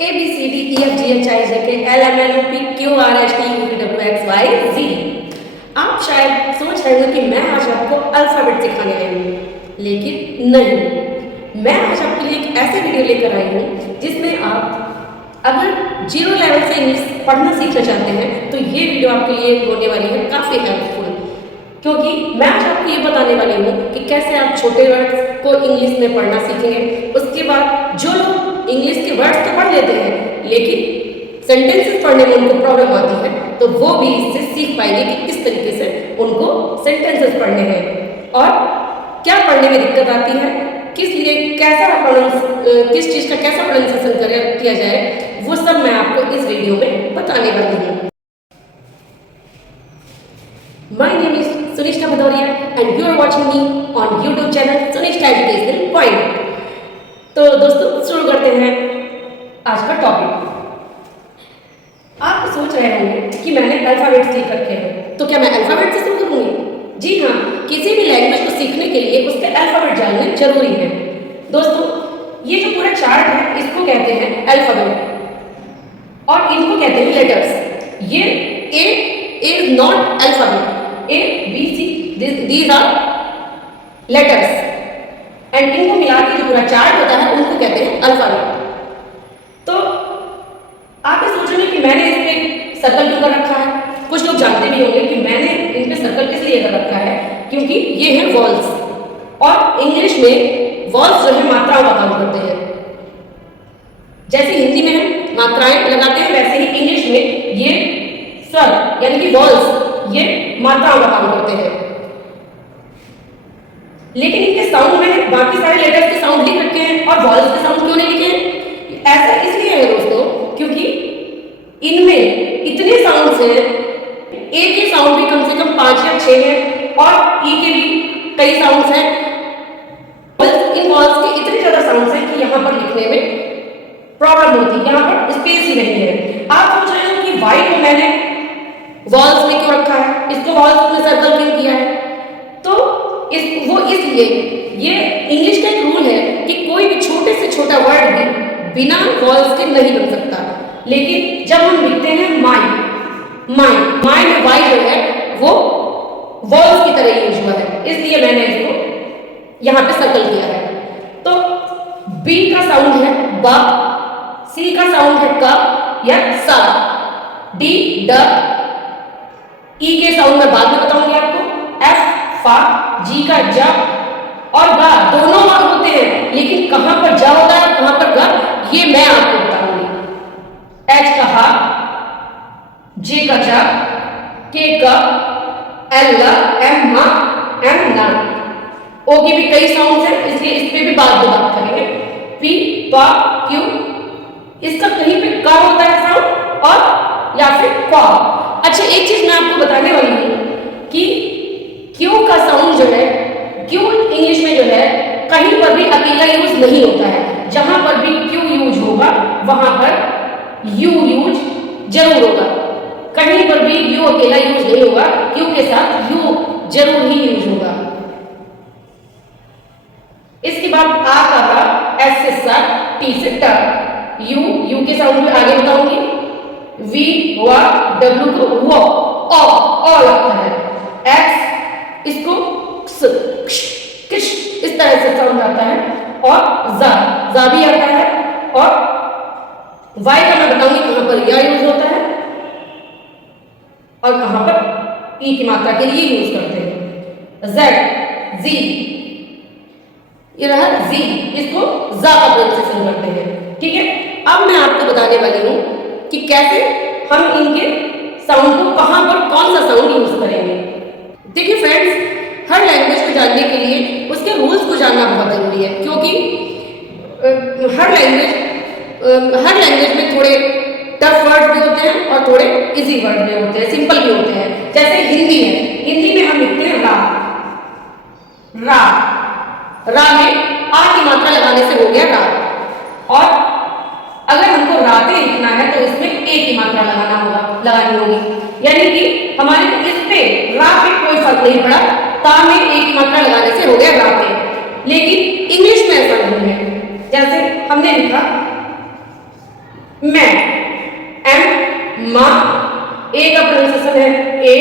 A B C D E F G H I J K L M N O P Q R S T U V W X Y Z। आप शायद सोच रहे हो कि मैं आज आपको अल्फ़ाबेट सिखाने आई हूँ, लेकिन नहीं, मैं आज आपके लिए एक ऐसे वीडियो लेकर आई हूँ जिसमें आप अगर जीरो लेवल से इंग्लिश पढ़ना सीखना चाहते हैं तो ये वीडियो आपके लिए होने वाली है काफ़ी हेल्पफुल, क्योंकि मैं आज आपको ये बताने वाली हूँ कि कैसे आप छोटे वर्ड्स को इंग्लिश में पढ़ना सीखेंगे। उसके बाद जो लोग इंग्लिश के वर्ड्स तो पढ़ लेते हैं लेकिन सेंटेंसेस पढ़ने में उनको प्रॉब्लम आती है, तो वो भी इससे सीख पाएंगे कि किस तरीके से उनको सेंटेंसेस पढ़ने हैं और क्या पढ़ने में दिक्कत आती है, किस लिए कैसा किस चीज़ का कैसा प्रोनाउंसिएशन किया जाए, वो सब मैं आपको इस वीडियो में बताने वाली हूँ। My name is Sunishta Bhadoria and you are watching me on YouTube channel Sunishta Educational Point। तो दोस्तों शुरू करते हैं आज का टॉपिक। आप सोच रहे होंगे कि मैंने अल्फ़ाबेट सीख रखे हैं, तो क्या मैं अल्फ़ाबेट से शुरू करूँगी? जी हाँ, किसी भी लैंग्वेज को सीखने के लिए उसके अल्फ़ाबेट जानने जरूरी है। दोस्तों ये जो पूरा चार्ट है इसको कहते हैं अल्फ़ाबेट और इनको कहते हैं लेटर्स। ये A is not alphabet, A, B, C, these are letters and इनको मिला के जो पूरा चार्ट होता है उनको कहते हैं अल्फाबेट। तो आप ये सोचोगे कि मैंने इस पे सर्कल क्यों कर रखा है। कुछ लोग जानते भी होंगे कि मैंने इन पे सर्कल इसलिए कर रखा है क्योंकि ये हैं वॉल्स और इंग्लिश में वॉल्स जो है मात्राओं का काम करते हैं। जैसे हिंदी में हम मात्राएं लगाते हैं वैसे ही इंग्लिश में ये स्वर यानी कि वॉल्स ये मात्राओं का काम करते हैं। लेकिन इनके साउंड में बाकी सारे लेटर्स के साउंड लिख रखे हैं और वॉल्स के साउंड क्यों नहीं लिखे हैं? ऐसा इसलिए है दोस्तों क्योंकि इनमें इतने साउंड्स हैं, ए के साउंड भी कम से कम 5 या 6 हैं और ई के भी कई साउंड्स हैं। इन वॉल्स के इतने ज्यादा साउंड्स हैं कि यहाँ पर लिखने में प्रॉब्लम होती है, यहाँ पर स्पेस ही नहीं है। आप सोच रहे हो कि वाई को मैंने वॉल्स में क्यों रखा है, इसको वॉल्स में सर्कल क्यों किया है? तो वो इसलिए ये इंग्लिश का एक रूल है कि कोई भी छोटे से छोटा वर्ड भी बिना वॉल्स के नहीं बन सकता। लेकिन जब हम लिखते हैं माई में वाई जो है वो वॉल्स की तरह यूज हुआ है, इसलिए मैंने इसको यहाँ पे सर्कल किया है। तो बी का साउंड है ब, सी का साउंड है क या सा, डी ड, ई के साउंड में बाद में बताऊंगी आपको, एफ फा, जी का ज और ग दोनों और होते हैं, लेकिन कहां पर ज होता है कहां पर ग ये मैं आपको बताऊंगी। एच का हा, जे का जा, के का, एल एम मा, एम ना। ओ के भी कई साउंड्स हैं इसलिए इस पे भी बाद में बात करेंगे। पी पा क्यू, इसका कहीं पे का होता है साउंड और या फिर क्वा। अच्छा एक चीज मैं आपको बताने वाली हूँ कि क्यू का साउंड जो है, क्यू इंग्लिश में जो है कहीं पर भी अकेला यूज नहीं होता है। जहां पर भी क्यू यूज होगा वहां पर यू यूज जरूर होगा। कहीं पर भी यू अकेला यूज नहीं होगा, क्यू के साथ यू जरूर ही यूज होगा। इसके बाद आ का रा, एस से सा, टी से ट, यू के साउंड में आगे बताऊंगी। वी वा, डब्ल्यू को वो, ओ लगता है। एक्स इसको किश इस तरह से साउंड आता है और जा भी आता है। और वाई का मैं बताऊंगी कहां पर या यूज होता है और कहां पर ई की मात्रा के लिए यूज करते हैं। जेड जी, ये रहा जी, इसको जा का प्रोनाउंसिएशन करते हैं। ठीक है, अब मैं आपको बताने वाली हूं कि कैसे हम इनके साउंड को कहां पर कौन सा साउंड यूज करेंगे। देखिए फ्रेंड्स, हर लैंग्वेज को जानने के लिए उसके रूल्स को जानना बहुत जरूरी है, क्योंकि हर लैंग्वेज में थोड़े टफ वर्ड भी होते हैं और थोड़े इजी वर्ड भी होते हैं, सिंपल भी होते हैं। जैसे हिंदी है, हिंदी में हम लिखते हैं रा में आ की मात्रा लगाने से हो गया रा, और अगर हमको राते लिखना है तो इसमें ए की मात्रा लगानी होगी। यानी कि हमारे इस पे रा पे कोई फर्क नहीं पड़ा, ता में ए की मात्रा लगाने से हो गया राते। लेकिन इंग्लिश में ऐसा नहीं है। जैसे हमने लिखा मैं, एम मा, ए का प्रोनाउंसिएशन है ए,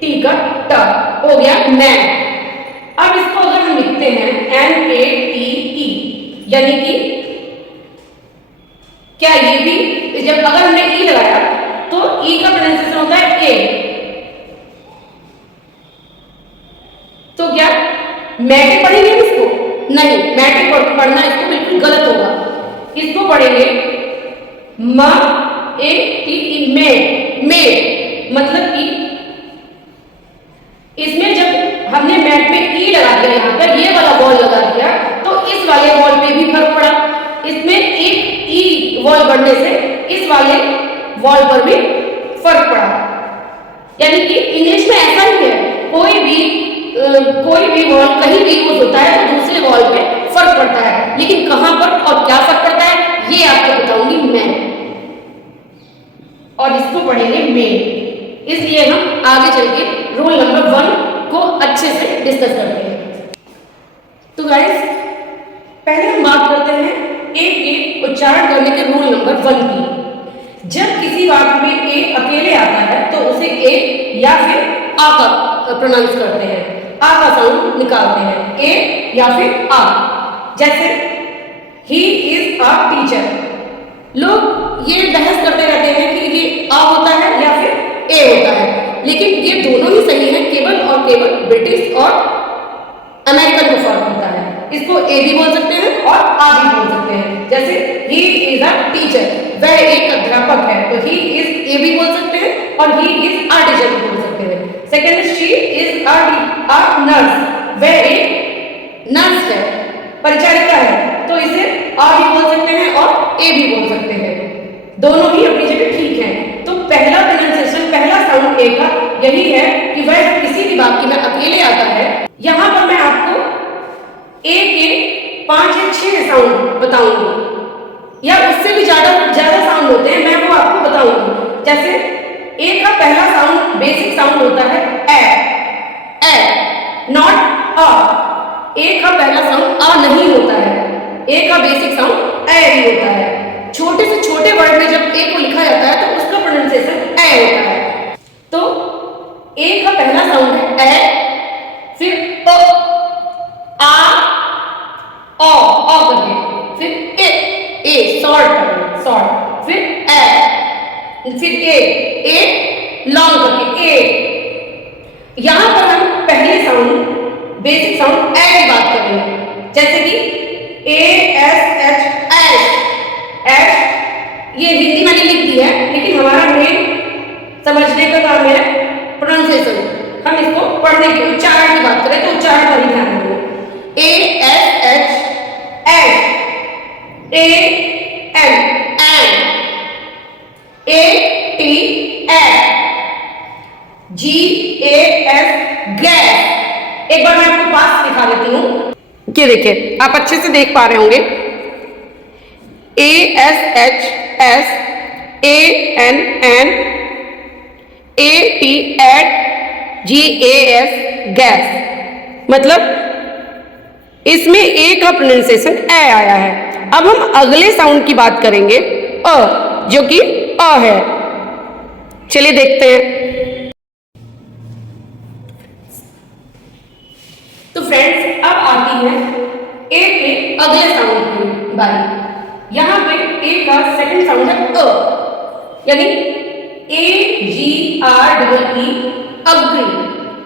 टी का ट, हो गया मैं। अब इसको अगर हम लिखते हैं एन ए टी ई, यानी कि क्या ये भी जब अगर हमने ई लगाया तो ई का प्रोनाउंसिएशन होता है ए, तो क्या मैटे पढ़ेंगे इसको? नहीं, मैटे पढ़ना इसको बिल्कुल गलत होगा। इसको पढ़ेंगे म ए टी ई, में मतलब कि इसमें जब हमने मैट में ई लगा दिया, यहाँ पर ये वाला बॉल लगा दिया, तो इस वाले बॉल पे भी फर्क पड़ा। इसमें एक ई बॉल बढ़ने से इस वाले बॉल पर भी फर्क पड़ा। यानी कि इंग्लिश में ऐसा ही है, कोई भी बॉल कहीं भी यूज होता है तो दूसरे बॉल पे फर्क पड़ता है, लेकिन कहां पर और क्या फर्क पड़ता है ये आपको बताऊंगी मैं, और इसको पढ़ेंगे में। इसलिए हम आगे चल के रूल नंबर 1 को अच्छे से डिस्कस करते हैं। तो गाइस पहले हम बात करते हैं ए के उच्चारण करने के रूल नंबर 1 की। जब किसी वाक्य में ए अकेले आता है तो उसे ए या फिर आ का प्रोनाउंस करते हैं, आ का साउंड निकालते हैं, ए या फिर आ। जैसे ही इज अ टीचर, लोग ये बहस करते रहते हैं कि ये आ होता है या फिर ए होता है, लेकिन ये दोनों ही सही है, केवल और केवल ब्रिटिश और अमेरिकन को फर्क होता है। इसको ए भी बोल सकते हैं और आ भी बोल सकते हैं। जैसे ही इज अ टीचर, वह एक अध्यापक है, तो ही इज ए भी बोल सकते हैं और ही इज अ टीचर भी बोल सकते हैं। Second, she is a nurse, वह एक नर्स है, परिचारिका है, तो इसे आ भी बोल सकते हैं और ए भी बोल सकते हैं। दोनों ही अपनी जगह ठीक है। तो पहला प्रोनाउंसिएशन, पहला साउंड ए का यही है कि वह किसी भी वाक्य में अकेले आता है। यहां पर मैं आपको ए के 5 या 6 साउंड बताऊंगी, या उससे भी ज्यादा साउंड होते हैं, मैं वो आपको बताऊंगी। जैसे ए का पहला साउंड, बेसिक साउंड होता है ए, नॉट अ। ए का पहला साउंड आ नहीं होता है, ए का बेसिक साउंड ए ही होता है। छोटे से छोटे वर्ड में जब ए को लिखा जाता है तो उसका प्रोनाउंसिएशन ए होता है। तो ए का पहला साउंड है ए, फिर आ, ओ करके, फिर ए शॉर्ट, फिर ए, फिर ए लॉन्ग करके ए। यहां पर हम पहले साउंड, बेसिक साउंड ए की बात करेंगे। जैसे कि ए एस एच, एश, ये हिंदी मैंने लिख दी है, लेकिन हमारा मेन समझने का काम है प्रोनाउंसिएशन। हम इसको पढ़ने की, उच्चारण की बात करें तो उच्चारण पर ही ध्यान देंगे। A S H, ash, A N, A T, A, G A S, gas. एक बार मैं आपको पास दिखा देती हूँ, ये देखिए आप अच्छे से देख पा रहे होंगे। A S H, S, A N, N, A T, at, G A S, gas. मतलब इसमें ए का प्रोनाउंसिएशन ए आया है। अब हम अगले साउंड की बात करेंगे अ, जो कि अ है। चलिए देखते हैं। तो फ्रेंड्स अब आती है ए के अगले साउंड की बारी। यहां पे ए का सेकंड साउंड है अ, यानी ए जी आर डबल ई, अग्री।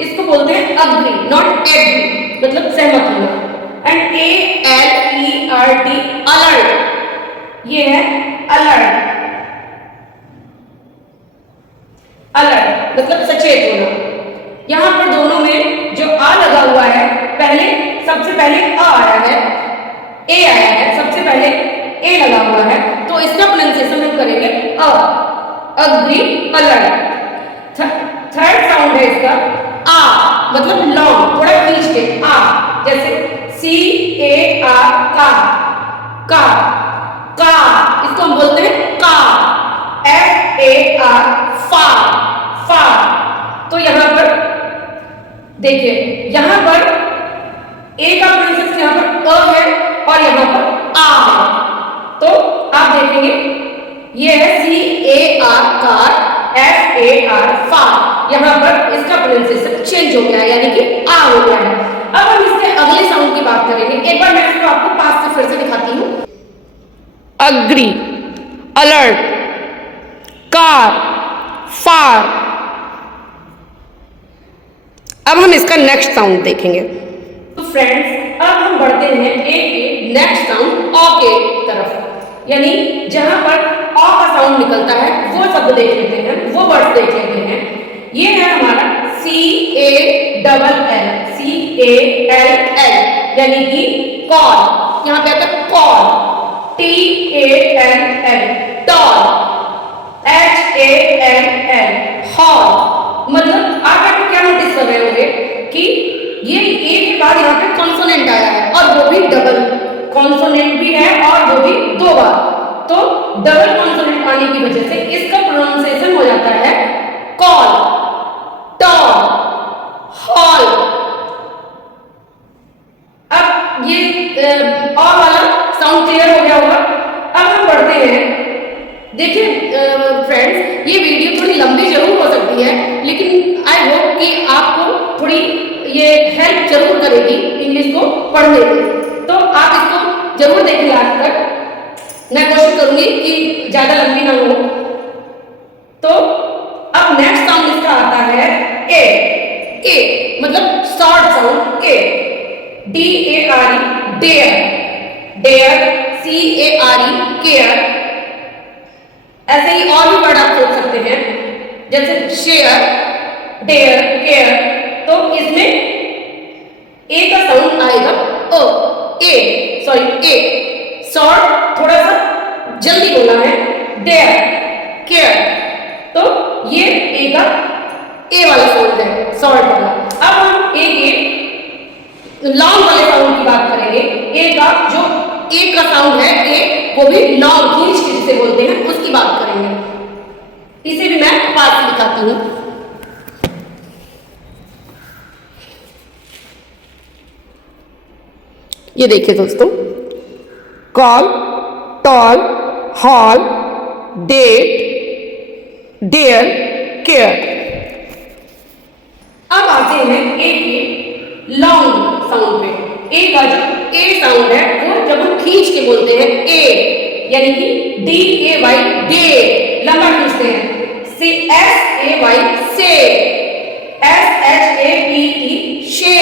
इसको बोलते हैं अग्री, नॉट एग्री, मतलब सहमत होना। And A L E R T, alert, ये है अलर्ट, अलर्ट मतलब सचेत होना। यहां पर दोनों में जो आ लगा हुआ है, सबसे पहले अ आया है, ए आया है, सबसे पहले ए लगा हुआ है, तो इसका प्रोनाउंसिएशन हम करेंगे अ, अग्री, अलर्ट। थर्ड साउंड है इसका आ, मतलब लॉन्ग, थोड़ा खींच के आ। जैसे सी ए आर, का, का, का, इसको हम बोलते हैं का। एफ ए आर, फा, फा। तो यहां पर देखिए, यहां पर ए का प्रोनाउंसिएशन यहां पर अ है और यहां पर आ है। तो आप देखेंगे ये है CAR कार, FAR फार। यहाँ पर इसका प्रोनाउंसिएशन चेंज हो गया है, यानी कि आ हो गया है। अब हम इसके अगले साउंड की बात करेंगे। एक बार मैं इसको आपको पास से फिर से दिखाती हूँ। अग्री, अलर्ट, कार, फार। अब हम इसका नेक्स्ट साउंड देखेंगे। तो फ्रेंड्स, अब हम बढ़ते हैं ए के नेक्स्ट साउंड ऑ के तरफ, यानी जहां पर ऑ का साउंड निकलता है वो शब्द देख लेते हैं, वो वर्ड देख लेते हैं। ये है हमारा CALL, CALL, यानी कि कॉल। यहाँ पे आता है call, TALL, tall, HALL, hall. मतलब आप क्या नोटिस कर रहे होंगे कि ये ए के बाद यहाँ पे कॉन्सोनेंट आया है, और वो भी डबल कॉन्सोनेंट भी है, और वो भी 2 बार। तो डबल कॉन्सोनेंट आने की वजह से इसका प्रोनाउंसिएशन हो जाता है कॉल, टॉल, हॉल। अब ये ऑ वाला साउंड क्लियर हो गया होगा। अब हम बढ़ते हैं। देखिए फ्रेंड्स, ये वीडियो थोड़ी लंबी जरूर हो सकती है, लेकिन आई होप कि आपको थोड़ी ये हेल्प जरूर करेगी इंग्लिश को पढ़ने में। तो आप इसको जरूर देखें लास्ट तक। मैं कोशिश करूंगी कि ज्यादा लंबी ना हो। तो अब नेक्स्ट साउंड इसका आता है ए मतलब short sound A, DARE, dare, dare, CARE, care. ऐसे ही और भी वर्ड आप सोच सकते हैं, जैसे शेयर, डेयर, केयर। तो इसमें ए का साउंड आएगा ए, शॉर्ट, थोड़ा सा जल्दी बोलना है, डेयर, केयर। तो ये ए का ए वाला साउंड है, शॉर्ट वाला। अब हम ए के लॉन्ग वाले साउंड की बात करेंगे। ए का जो ए का साउंड है ए, वो भी लॉन्ग, खींच के जिसे बोलते हैं, उसकी बात करेंगे। इसे भी मैं पास से दिखाती हूँ। ये देखिए दोस्तों, call, tall, hall, date, dare, care. अब आते हैं ए के लॉन्ग साउंड पे। ए का जो ए साउंड है वो जब हम खींच के बोलते हैं ए, यानी कि DAY, डे, लंबा खींचते हैं। SAY, से, SHAPE, शे,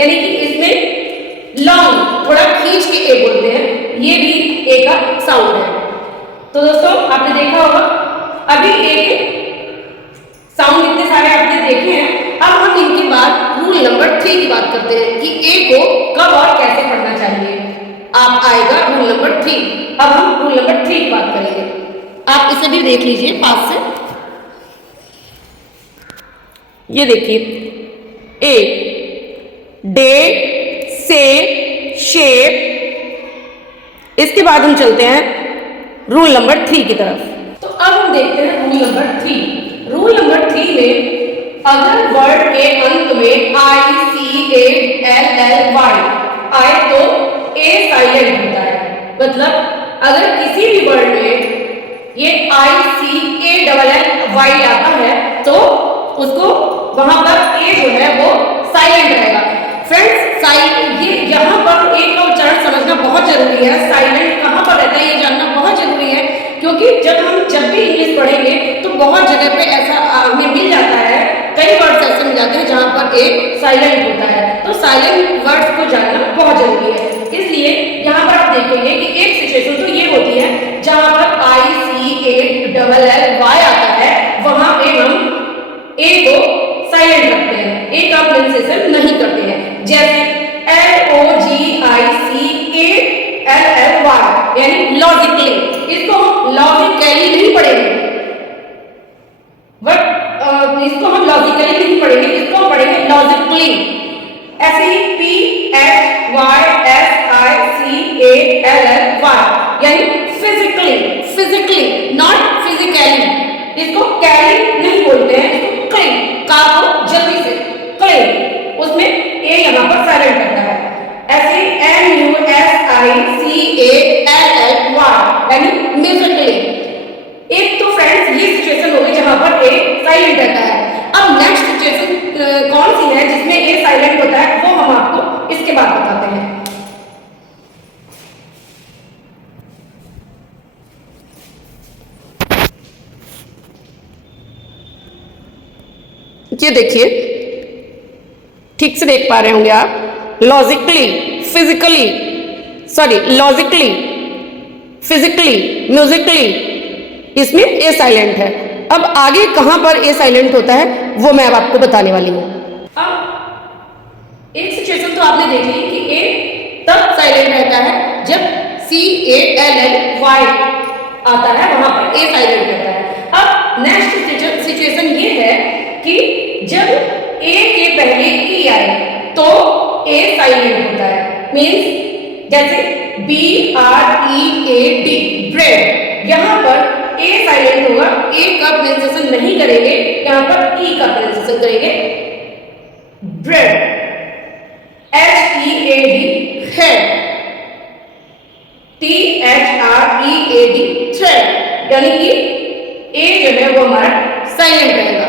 यानी कि इसमें लॉन्ग, थोड़ा खींच के ए बोलते हैं। ये भी ए का साउंड है। तो दोस्तों, आपने देखा होगा अभी ए के साउंड इतने सारे आपने देखे हैं। अब हम इनके बाद रूल नंबर 3 की बात करते हैं कि ए को कब और कैसे पढ़ना चाहिए। आप आएगा रूल नंबर 3। अब हम रूल नंबर 3 की बात करेंगे। आप इसे भी देख लीजिए पास से। ये देखिए, ए, डे, से, शेप। इसके बाद हम चलते हैं रूल नंबर 3 की तरफ। तो अब हम देखते हैं रूल नंबर 3। रूल नंबर 3 में अगर वर्ड के अंत में ICALLY आए तो ए साइलेंट होता है। मतलब अगर किसी भी वर्ड में ये ICALLY आता है तो उसको वहां पर ए जो है वो साइलेंट रहेगा। फ्रेंड्स, ये यहाँ पर ए का उच्चारण समझना बहुत जरूरी है। साइलेंट कहाँ पर रहता है ये जानना बहुत जरूरी है, क्योंकि जब भी इंग्लिश पढ़ेंगे तो बहुत जगह पे ऐसा हमें मिल जाता है। कई वर्ड्स ऐसे मिल जाते हैं जहां पर ए साइलेंट होता है। तो साइलेंट वर्ड्स को जानना बहुत जरूरी है। इसलिए यहाँ पर आप देखेंगे कि एक सिचुएशन तो ये होती है जहां पर ICALLY आता है, वहां पे हम ए को साइलेंट रखते हैं, ए का प्रोनाउंसिएशन नहीं करते हैं। जैसे LOGICALLY, यानी लॉजिकली। इसको हम लॉजिकली नहीं पढ़ेंगे, बट इसको हम लॉजिकली नहीं पढ़ेंगे, इसको हम पढ़ेंगे लॉजिकली। ऐसे ही PHYSICALLY, यानी फिजिकली, नॉट फिजिकली। इसको कैली नहीं बोलते हैं, इसको क्ली, का को जल्दी से क्ली, उसमें ए यहाँ पर साइलेंट रहता है। ऐसे MUSICALLY, यानी म्यूजिकली। ए साइलेंट होता है वो हम आपको इसके बाद बताते हैं। ये देखिए, ठीक से देख पा रहे होंगे आप, लॉजिकली, फिजिकली, म्यूजिकली, इसमें ए साइलेंट है। अब आगे कहां पर ए साइलेंट होता है वो मैं अब आपको बताने वाली हूं। अब एक सिचुएशन तो आपने देख ली कि ए तब साइलेंट रहता है जब CALLY आता है, वहां पर ए साइलेंट रहता है। अब नेक्स्ट सिचुएशन ये है कि जब ए के पहले ई आए तो ए साइलेंट होता है। मीन्स जैसे BREAD, ब्रेड, यहां पर ए साइलेंट होगा, ए का प्रोनाउंसिएशन नहीं करेंगे, यहां पर ई का प्रोनाउंसिएशन करेंगे, bread. HEAD, head. THREAD, thread, यानी कि ए जो है वो हमारा साइलेंट रहेगा।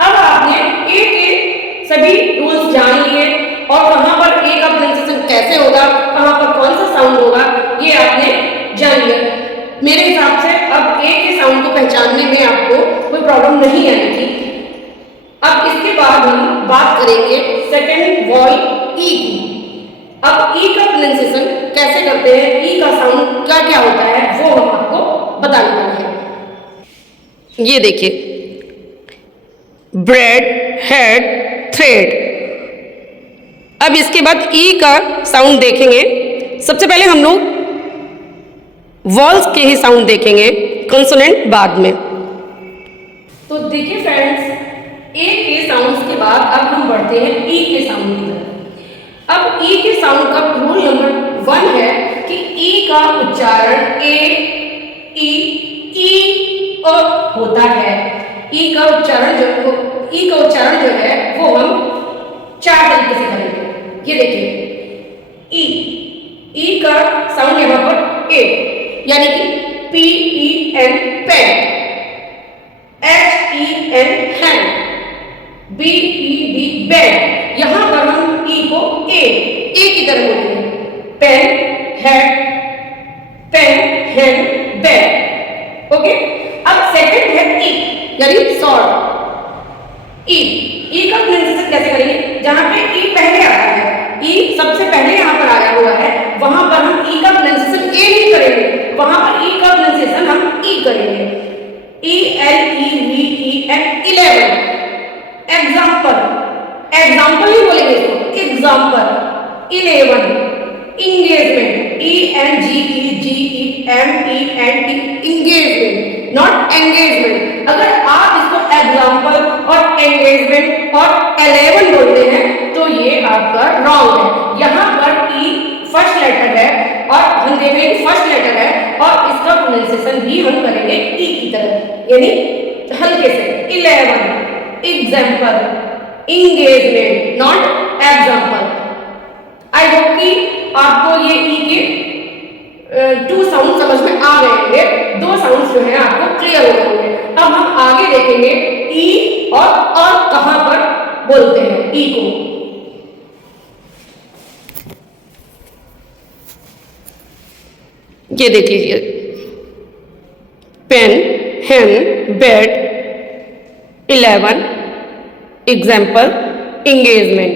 अब आपने ए के सभी रूल्स जान लिए और कहां पर ए का प्रोनाउंसिएशन कैसे होगा, कहां पर कौन सा साउंड होगा, ये आपने जान लिया। मेरे हिसाब से अब ए के साउंड को पहचानने में आपको कोई प्रॉब्लम नहीं आएगी। अब इसके बाद हम बात करेंगे सेकंड वॉइस ई की। अब ई का प्रोनाउंसिएशन कैसे करते हैं, ई का साउंड क्या क्या होता है वो हम आपको बताने वाले हैं। ये देखिए, ब्रेड, हेड, थ्रेड। अब इसके बाद ई का साउंड देखेंगे। सबसे पहले हम लोग वॉल्स के ही साउंड देखेंगे, कंसोनेंट बाद में। तो देखिए फ्रेंड्स, ए के साउंड्स के बाद अब हम बढ़ते हैं ई के साउंड की तरफ। अब ई के साउंड का रूल नंबर 1 है कि ई का उच्चारण ए, ई होता है। ई का उच्चारण जो है वो हम 4 तरीके से करेंगे। ये देखिए, ई का साउंड यहां पर ए, यानी कि PEN, pen, HEN, hand, BED, bed. यहां पर हम ई को ए की तरह बोलेंगे, pen, head, pen, hand, bed. Okay. अब सेकंड है ई, यानी सॉर्ट। ई का प्रोनाउंसिएशन कैसे करेंगे, जहां पे ई पहले आता है, ई सबसे पहले यहां पर आया हुआ है, वहां पर हम ई का प्रोनाउंसिएशन ए नहीं करेंगे, वहां पर ई का प्रोनाउंसिएशन हम ई करेंगे, ELEVEN, 11। एग्जाम्पल ही बोलेंगे इसको, example. 11, engagement, ENGEGEMENT, engagement, not engagement. अगर आप इसको एग्जाम्पल और एंगेजमेंट और 11 बोलते हैं तो ये आपका रॉन्ग है। यहाँ पर ई फर्स्ट लेटर है और हम देख रहे हैं फर्स्ट लेटर है और इसका प्रोनाउंसिएशन भी हम करेंगे ई की तरह, यानी हल्के से। 11, example, engagement, not example. I hope कि आपको ये ई के 2 साउंड समझ में आ गए होंगे, 2 साउंड जो है आपको क्लियर हो गए होंगे। अब हम आगे देखेंगे ई और कहां पर बोलते हैं ई को। ये देख लीजिए, पेन, हेन, बेड, 11, एग्जाम्पल, इंगेजमेंट।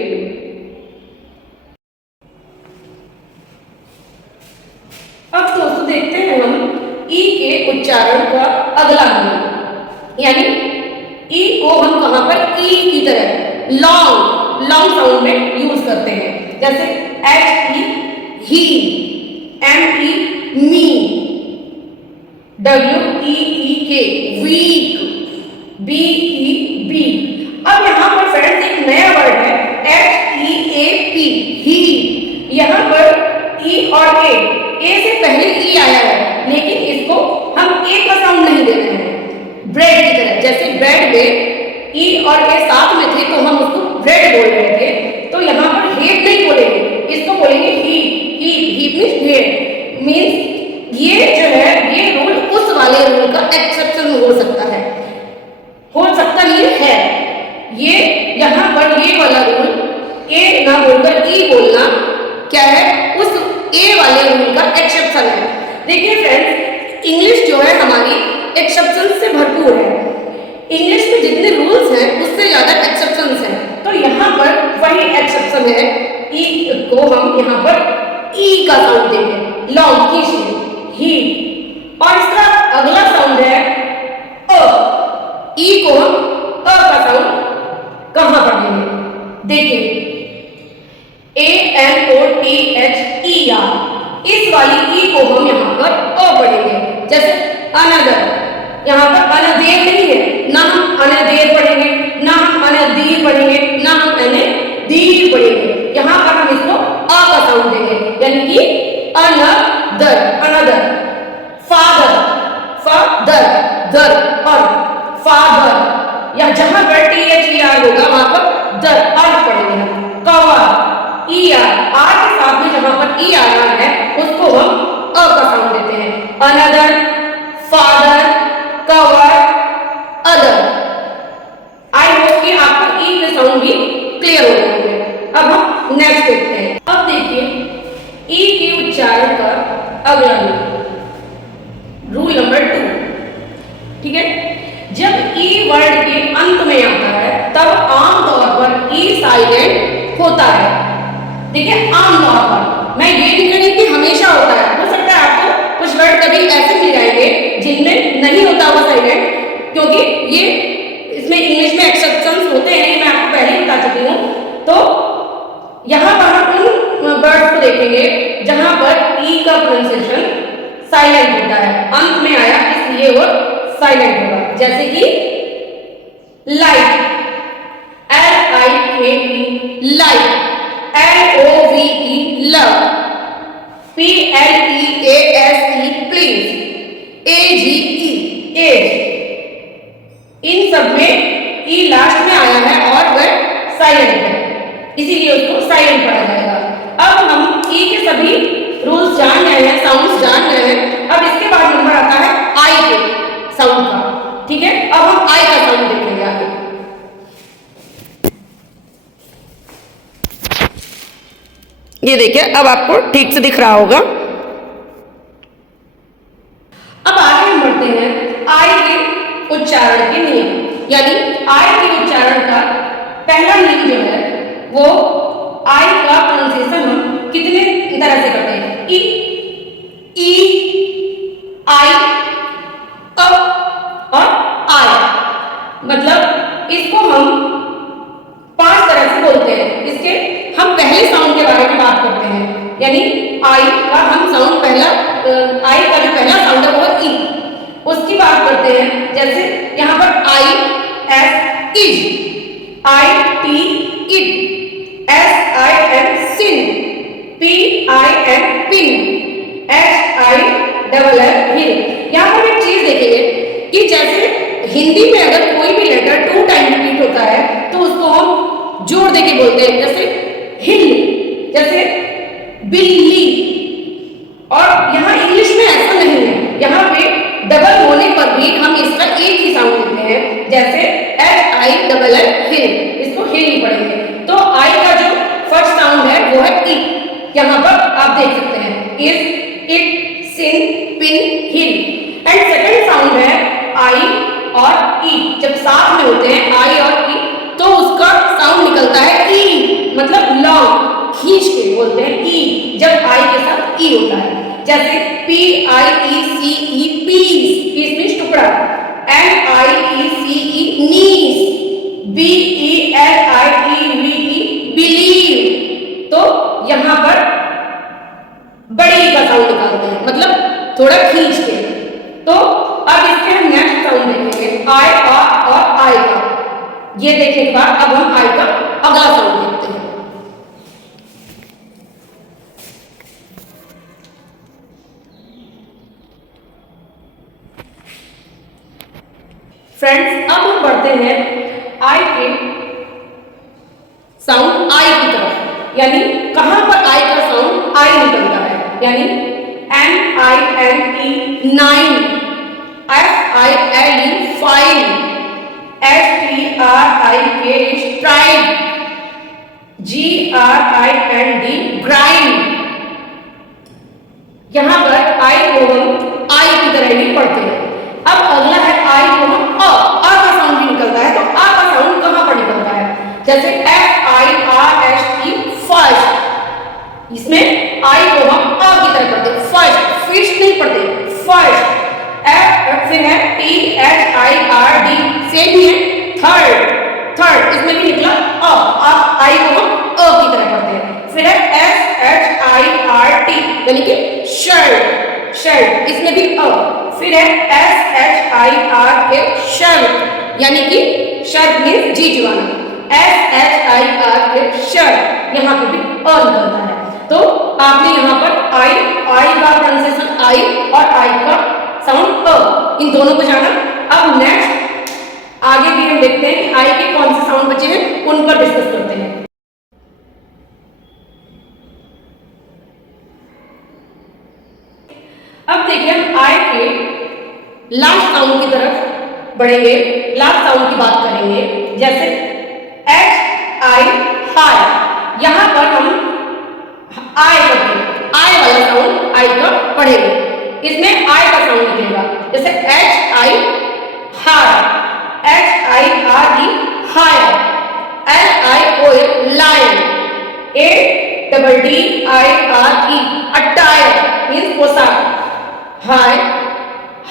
अब दोस्तों देखते हैं हम ई के उच्चारण का अगला नियम, यानी ई को हम कहां पर ई की तरह लॉन्ग साउंड में यूज करते हैं। जैसे HE, he, ME, me, WEEK, week, BEB। अब यहां पर फ्रेंड्स एक नया वर्ड है HEAP, ही। यहां पर ई और ए से पहले ई आया है, लेकिन इसको हम ए का साउंड नहीं दे रहे हैं, ब्रेड की तरह। जैसे ब्रेड में ई और ए साथ में थे तो हम उसको ब्रेड बोल रहे थे, तो यहाँ पर हेड नहीं बोलेंगे, इसको बोलेंगे ही मीन्स हेड। मीन्स ये जो है ये रूल उस वाले रूल का एक्सेप्शन हो सकता है, हो सकता नहीं है। ये यहाँ पर ये वाला रूल बोलना क्या है, उस ए वाले रूल का एक्सेप्शन है। देखिए फ्रेंड्स, इंग्लिश जो है हमारी एक्सेप्शन से भरपूर है। इंग्लिश में जितने रूल्स हैं उससे ज्यादा एक्सेप्शंस हैं। तो यहाँ पर वही एक्सेप्शन है, ई को हम यहाँ पर ई का साउंड देंगे, लॉन्ग खींच ही। और इसका अगला साउंड है अ। ई को हम अ का साउंड कहां पढ़ेंगे, देखिए ANOTHER, इस वाली ई को हम यहाँ पर अ पढ़ेंगे। जैसे अनदर, यहाँ पर अनदेर नहीं है, ना हम अनदेर पढ़ेंगे, ना हम अनदीर पढ़ेंगे, ना हम अनदीर पढ़ेंगे। यहाँ पर हम इसको अ का साउंड देंगे, यानी कि अनदर, अनदर। फादर, फादर, दर और फादर, या जहां पर THER होगा वहां पर दर अर्थ पढ़ेंगे हम। कवर, ER, आर के साथ में जहां पर ई आ रहा है उसको हम अ का साउंड देते हैं। Another, father, cover, other. I hope कि आपको ई के साउंड भी क्लियर हो गए होंगे। अब हम नेक्स्ट देखते हैं। अब देखिए ई के उच्चारण का अगला रूल नंबर 2, ठीक है। जब ई वर्ड के अंत में आता है तब आमतौर पर ई साइलेंट होता है। देखिए आमतौर पर, मैं ये नहीं कह रही कि हमेशा होता है, हो सकता है आपको कुछ वर्ड कभी ऐसे मिल जाएंगे जिनमें नहीं होता हुआ साइलेंट, क्योंकि ये इसमें इंग्लिश में एक्सेप्शंस होते हैं, मैं आपको पहले ही बता चुकी हूँ। तो यहाँ पर हम उन वर्ड्स को देखेंगे जहां पर ई का प्रोनाउंसिएशन साइलेंट होता है, अंत में आया इसलिए वो साइलेंट होगा। जैसे कि light, LIKE, light, LOVE, love, PLEASE, please, AGE, age. इन सब में ई लास्ट में आया है और वह साइलेंट है, इसीलिए उसको साइलेंट पढ़ा जाएगा। अब हम ई के सभी रूल्स जान गए हैं, साउंड्स जान गए हैं। अब इसके बाद नंबर आता है आई के साउंड का, ठीक है। अब हम आई का साउंड देखेंगे आगे। ये देखिए, अब आपको ठीक से दिख रहा होगा। अब आगे हम बढ़ते हैं आई के उच्चारण के नियम, यानी आई के उच्चारण का पहला नियम जो है वो आई का प्रोनाउंसिएशन हम कितने तरह से करते हैं। ई, आई, अ और आई, मतलब इसको हम 5 तरह से बोलते हैं। इसके हम पहले साउंड के बारे में बात करते हैं, यानी आई का हम साउंड पहला, आई का जो पहला साउंड है वो है ई, उसकी बात करते हैं। जैसे यहाँ पर I S is, IT it, SIN sin, PIN pin, HILL hill. यहाँ पर एक चीज देखेंगे कि जैसे हिंदी में अगर कोई भी लेटर 2 टाइम रिपीट होता है तो उसको हम जोड़ देके बोलते हैं, जैसे हिल, जैसे बिल्ली। और यहाँ इंग्लिश में ऐसा नहीं है, यहाँ पे डबल होने पर भी हम इसका एक ही साउंड देते हैं, जैसे HILL हिल, इसको हिल ही पढ़ेंगे। तो आई का जो फर्स्ट साउंड है वो है ई, यहाँ पर आप देख सकते हैं is, it, sin, pin, hill. And second sound है आई और ई, जब साथ में होते हैं आई और ई तो उसका साउंड निकलता है ई, मतलब लॉन्ग खींच के बोलते हैं ई, जब आई के साथ ई होता है। जैसे PIECE पीस, पीस मींस टुकड़ा, NIECE नीस, BELIEVE बिलीव। तो यहाँ पर बड़ी का साउंड निकालते हैं, मतलब थोड़ा खींच के। तो अब इसके हम नेक्स्ट साउंड देखेंगे आई और आई का। ये देखने के बाद अब हम आई का अगला साउंड देखते हैं। फ्रेंड्स, अब हम बढ़ते हैं आई के साउंड आई की तरफ, यानी कहां पर आई का साउंड आई निकलता है, यानी NINE 9, FILE file, STRIK strike, GRIND, grind. यहां पर आई को हम आई की तरह भी पढ़ते हैं। अब अगला है आई को हम अ का साउंड भी निकलता है, तो अ का साउंड कहां पर निकलता है? जैसे FIRST, फर्स्ट। इसमें आई को हम अ की तरह पढ़ते हैं, फर्स्ट, फिश नहीं पढ़ते, फर्स्ट। फिर है THIRD, सेम ही है, थर्ड, थर्ड। इसमें भी निकला अब आई को हम अ की तरह पढ़ते हैं। फिर है SHIRT, यानी कि शर्ट, शर्ट, इसमें भी अ। फिर है SHIRK, शर्ट, यानी कि शर्ट मीन्स जी चुराना, SHIRK, शर्ट, यहाँ पे भी अ निकलता है। तो आपने यहाँ पर आई का प्रोनाउंसिएशन आई और आई का साउंड अ, इन दोनों को जाना। अब नेक्स्ट आगे भी हम देखते हैं कि आई के कौन से साउंड बचे हैं, उन पर डिस्कस करते हैं। अब देखिए हम आई के लास्ट साउंड की तरफ बढ़ेंगे, लास्ट साउंड की बात करेंगे। जैसे HI, हाय, यहां पर हम आई करते हैं, आई वाला साउंड आई का पढ़ेंगे, इसमें आई का साउंड निकलेगा। जैसे HI, hi, HIRE, hire, LION, lion, ADDIRE, attire means पोशाक, हाय,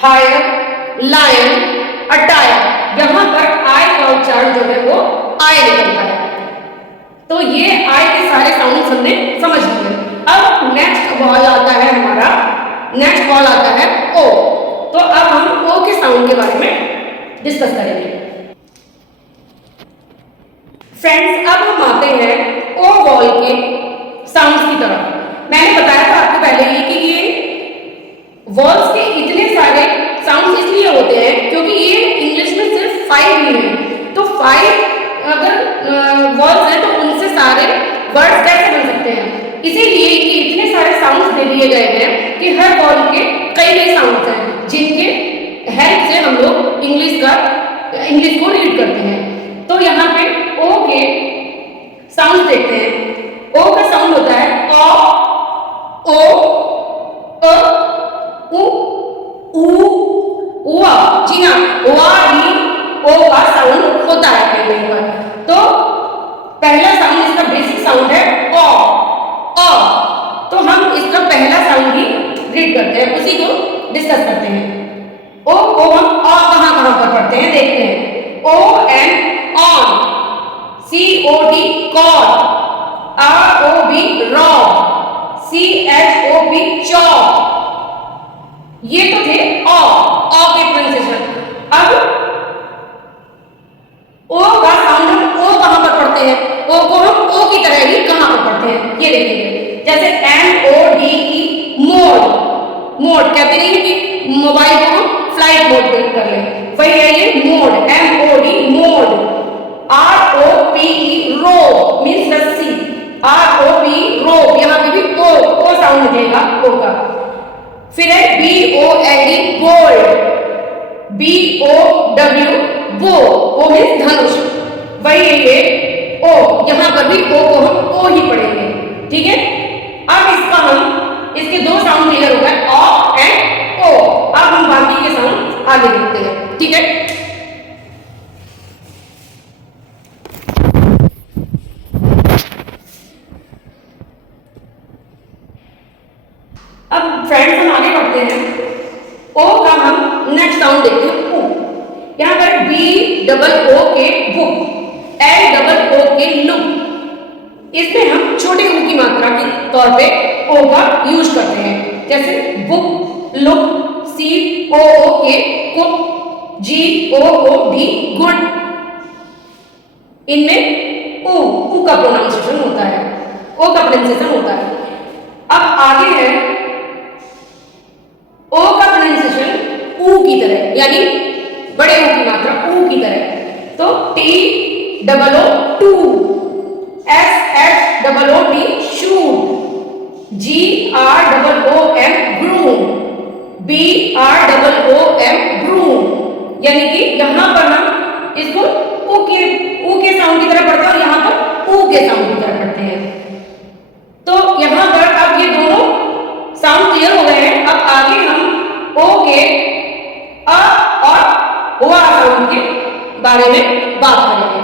हायर, लायन, अटायर। यहां पर आई का उच्चारण जो है वो आई निकलता है। तो ये आई के सारे साउंड हमने समझ लिए। अब नेक्स्ट वॉल आता है हमारा, नेक्स्ट वॉल आता है ओ। तो अब हम ओ के साउंड के बारे में डिस्कस करेंगे। फ्रेंड्स, अब हम आते हैं ओ वॉल के साउंड्स की तरफ। मैंने बताया था आपको पहले ही कि ये वॉल्स के इतने सारे साउंड्स इसलिए होते हैं क्योंकि ये इंग्लिश में सिर्फ 5 ही हैं। तो 5 अगर वॉल्स हैं तो उनसे सारे वर्ड्स कैसे बन सकते हैं? इसीलिए कि इतने सारे साउंड्स दे दिए गए हैं कि हर वॉल के कई कई साउंड्स हैं जिनके हेल्प से हम लोग इंग्लिश को रीड करते हैं। तो यहाँ पे ओ के साउंड देखते हैं। ओ का साउंड होता है अ, ओ, अ, उ, उ, जी हाँ, वा भी ओ का साउंड होता है कई कई बार। तो पहला साउंड इसका बेसिक साउंड है अ। तो हम इसका पहला साउंड ही रीड करते हैं, उसी को डिस्कस करते हैं। ओ को हम अ कहां पर पढ़ते हैं देखते हैं। ON, on, COD, cod, ROB, rob, CHOP, chop. ये तो थे अ के प्रोनाउंसिएशन। अब ओ का साउंड हम ओ कहां पर पढ़ते हैं? ओ को हम ओ की तरह ही कहां पर पढ़ते हैं ये देखेंगे। जैसे MODE, मोड, मोड कहते नहीं कि मोबाइल को हम फ्लाइट मोड पे कर लें, वही है ये मोड, MOD, मोड। ROPE, रोप मीन्स रस्सी, ROP, रोप, यहाँ पे भी ओ साउंड निकलेगा ओ का। फिर है BOLD, बोल्ड, BOW, बो, ओ मीन्स धनुष, वही है ये ओ। यहां पर भी ओ को हम ओ ही पढ़ेंगे, ठीक है। अब इसका हम इसके दो साउंड क्लियर हो गए, अ एंड ओ। अब हम बाकी के साउंड आगे देखते हैं, ठीक है। अब फ्रेंड्स हम आगे बढ़ते हैं। ओ का हम नेक्स्ट साउंड देखते हैं, उ। यहां पर BOO के बुक, LOO के लुक। इसमें हम छोटे ऊ की मात्रा के तौर पे ओ का यूज करते हैं। जैसे book, look, COO K cook, GOOD, good. इनमें ऊ का प्रोनाउंसिएशन होता है, ओ का प्रोनाउंसिएशन होता है। अब आगे है ओ का प्रोनाउंसिएशन ऊ की तरह, यानी बड़े ऊ की मात्रा ऊ की तरह। तो TOO, too, SHOOT, shoot, GROOM, groom, BROOM, broom. यानी कि यहां पर हम इसको ऊ के साउंड की तरह पढ़ते हैं और यहां पर ऊ के साउंड की तरह पढ़ते हैं। बारे में बात करेंगे।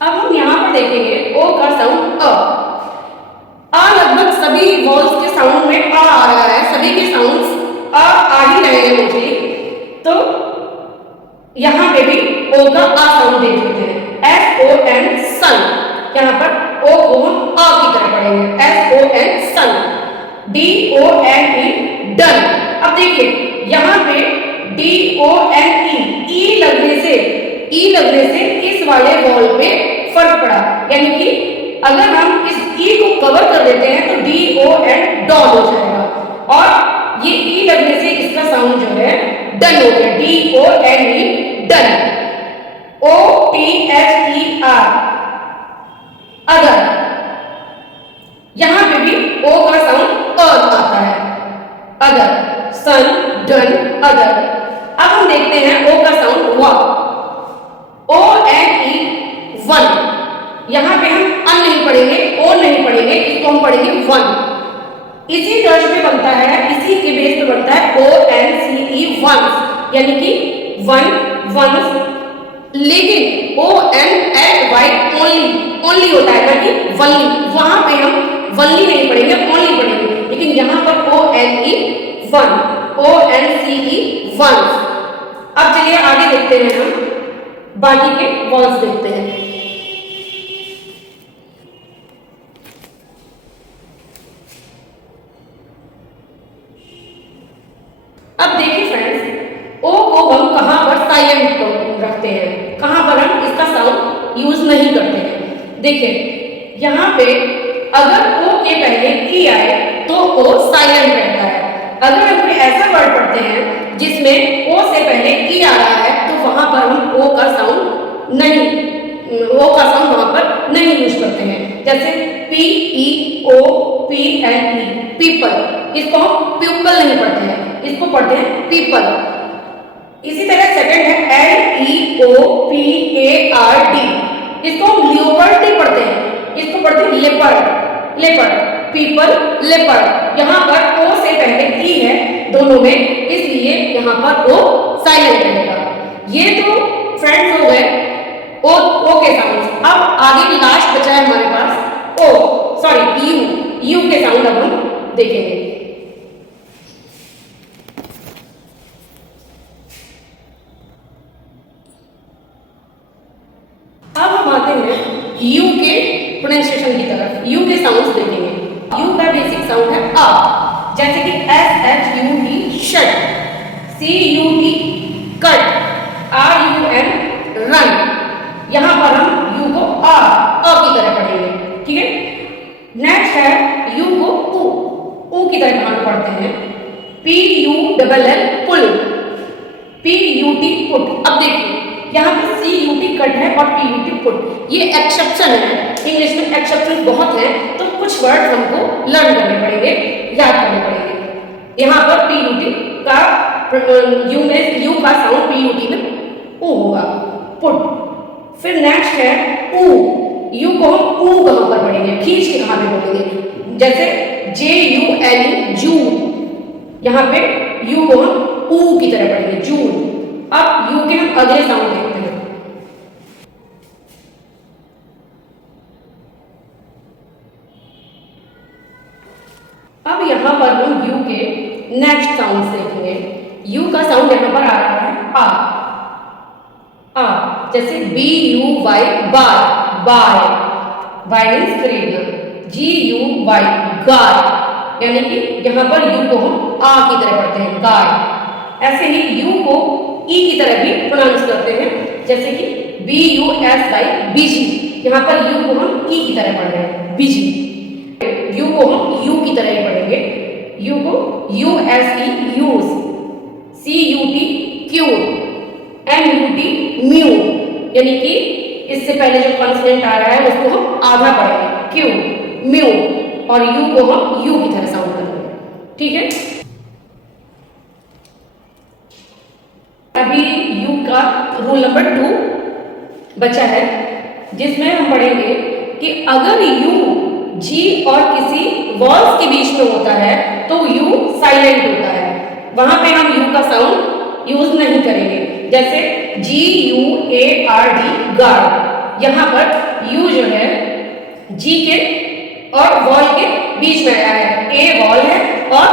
अब हम यहां पर देखेंगे ओ का साउंड अ लगभग सभी वॉल्स के साउंड में आ रहा है, सभी के साउंड्स आ ही रहे हैं मुझे। तो यहां पे भी ओ का आ साउंड देख लेते हैं, एस ओ एन सन। यहां पर ओ को हम आ की तरह पढ़ेंगे, S O N son. D O N E done. अब देखिए यहां पे डी ओ एन ई लगने से इस वाले वॉल पे फर्क पड़ा, यानी कि अगर हम इस ई को कवर कर देते हैं तो डी ओ एन डॉन हो जाएगा, और ये ई लगने से इसका साउंड जो है डन हो गया, D O N E done. O T H E R other. यहां पे भी ओ का साउंड आता है, अदर, सन, डन, अदर। अब हम देखते हैं ओ का साउंड वा, ओ एन ई वन। यहां पे हम अन नहीं पढ़ेंगे, ओ नहीं पढ़ेंगे, इसको हम पढ़ेंगे वन। इसी टर्च पे बनता है, इसी के बेस पे बनता है ओ एन सी ई वन, यानी कि वन, वन। लेकिन O N L Y only होता है, ना कि वनली। वहां पे हम वनली नहीं पढ़ेंगे, ओनली पढ़ेंगे। लेकिन यहां पर O N E one, O N C E once. अब चलिए आगे देखते हैं, हम बाकी के वॉल्स देखते हैं। अब देखिए फ्रेंड्स, ओ को हम कहां पर साइलेंट रखते हैं, कहां पर हम इसका साउंड यूज नहीं करते हैं। देखिए यहां पे अगर ओ के पहले ई आए तो ओ साइलेंट रहता है। अगर हम कोई ऐसा वर्ड पढ़ते हैं जिसमें ओ से पहले ई आ रहा है तो वहां पर हम ओ का साउंड वहां पर नहीं यूज करते हैं। जैसे P E O P L E, people. इसको हम प्यूपल नहीं पढ़ते हैं, इसको पढ़ते हैं पीपल। इसी तरह सेकंड है L E O P A R D, इसको हम लियोपर्ड नहीं पढ़ते हैं, इसको पढ़ते हैं लेपर्ड, लेपर्ड, पीपल, लेपर्ड। यहां पर ओ से पहले ई है दोनों में, इसलिए यहां पर ओ साइलेंट रहेगा। ये तो फ्रेंड्स हो गए ओ के साउंड। अब आगे लास्ट बचा है हमारे पास ओ, सॉरी यू के साउंड अब हम देखेंगे। अब हम आते हैं यू के प्रोनाउंसिएशन की तरफ, यू के साउंड्स देखेंगे। यू का बेसिक साउंड है आ, जैसे कि S H U T shut, C U T cut, R U N run. यहां पर हम यू को आ की तरह पढ़ेंगे, ठीक है। नेक्स्ट है यू को ऊ की तरह हम पढ़ते हैं, पी यू डबल एल पुल, पी यू टी पुट। अब देखिए यहाँ पे सी यू टी कट है और पी यू टी पुट, ये एक्सेप्शन है। इंग्लिश में एक्सेप्शन बहुत है, तो कुछ वर्ड हमको लर्न करने पड़ेंगे, याद करने पड़ेंगे। यहाँ पर पी यू टी का यू का साउंड पी यू टी में ऊ होगा, पुट। फिर नेक्स्ट है ऊ, यू को हम ऊ कहां पर पढ़ेंगे, खींच के कहां पे बोलेंगे, जैसे जे यू एल ई जू, यहाँ पे यू को हम ऊ की तरह पढ़ेंगे, जू। अब यू के हम अगले साउंड देखते हैं। अब यहां पर हम यू के नेक्स्ट साउंड देखेंगे। यू का साउंड यहां पर आ रहा है आ, जैसे B U Y buy, buy, buy means खरीदना, जी यू वाई गाय, यानी कि यहां पर यू को हम आ की तरह पढ़ते हैं, गाय। ऐसे ही यू को ई की तरह भी प्रोनाउंस करते हैं, जैसे कि बी यू एस वाई बीजी, यहां पर यू को हम ई की तरह पढ़ रहे हैं, बीजी। यू को हम यू की तरह ही पढ़ेंगे, यू को U S E use, C U T cute, M U T mute, यानी कि इससे पहले जो कॉन्सोनेंट आ रहा है उसको हम आधा पढ़ेंगे, क्यू, म्यू, और यू को हम यू की तरह साउंड करेंगे, ठीक है। अभी यू का रूल नंबर 2 बचा है, जिसमें हम पढ़ेंगे कि अगर यू जी और किसी वॉल्स के बीच में होता है तो तो यू साइलेंट होता है, वहां पे हम यू का साउंड यूज नहीं करेंगे। जैसे GUARD गार्ड, यहाँ पर यू जो है जी के और वॉल के बीच में आया है, ए वॉल है और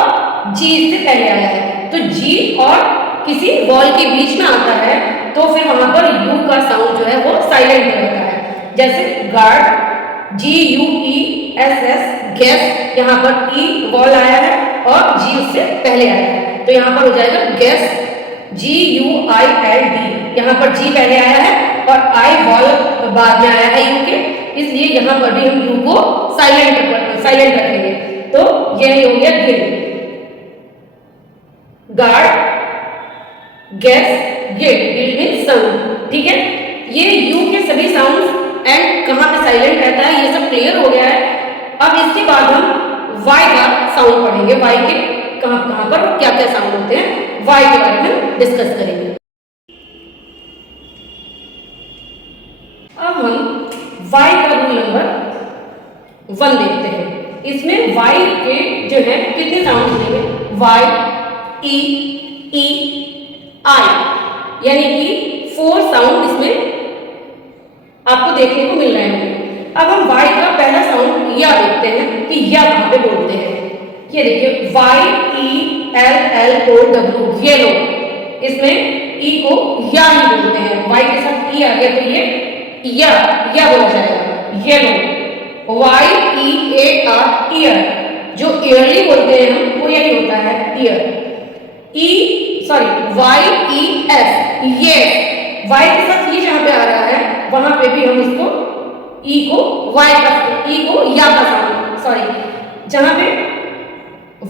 जी इससे पहले आया है, तो जी और किसी वॉल के बीच में आता है तो फिर वहां पर यू का साउंड जो है वो साइलेंट रहता है। जैसे गार्ड GUESS गैस, यहाँ पर ई वॉल आया है और जी उससे पहले आया है, तो यहाँ पर हो जाएगा गैस GUILD, यहाँ पर जी पहले आया है और आई वॉल बाद में आया है यू के, इसलिए यहाँ पर भी हम यू को साइलेंट रखेंगे। तो यह हो गया Gill, guard, gas, Gill, Gill mean sound. ठीक है, ये यू के सभी साउंड एंड कहाँ पे साइलेंट रहता है ये सब क्लियर हो गया है। अब इसके बाद हम वाई का साउंड पढ़ेंगे, वाई के कहाँ पर क्या क्या साउंड होते हैं, वाई के बारे में डिस्कस करेंगे। अब हम वाई का रूल नंबर 1 देखते हैं। इसमें वाई के जो है कितने साउंड मिलेंगे, वाई, ई, ई, आई, यानी कि 4 साउंड इसमें आपको देखने को मिल रहे हैं। अब हम वाई का पहला साउंड या देखते हैं कि या कहाँ पे बोलते हैं। ये देखिए YELLOW, येलो, इसमें ई को या ही बोलते हैं, वाई के साथ ई आ गया तो ये या बोला जाएगा, येलो। YEAR, ईयर, जो ईयरली बोलते हैं हम वो यही होता है, ईयर। YES, यस, वाई के साथ ये जहां पे आ रहा है वहां पे भी हम इसको ई को वाई का, ई को या का साउंड, सॉरी, जहां पे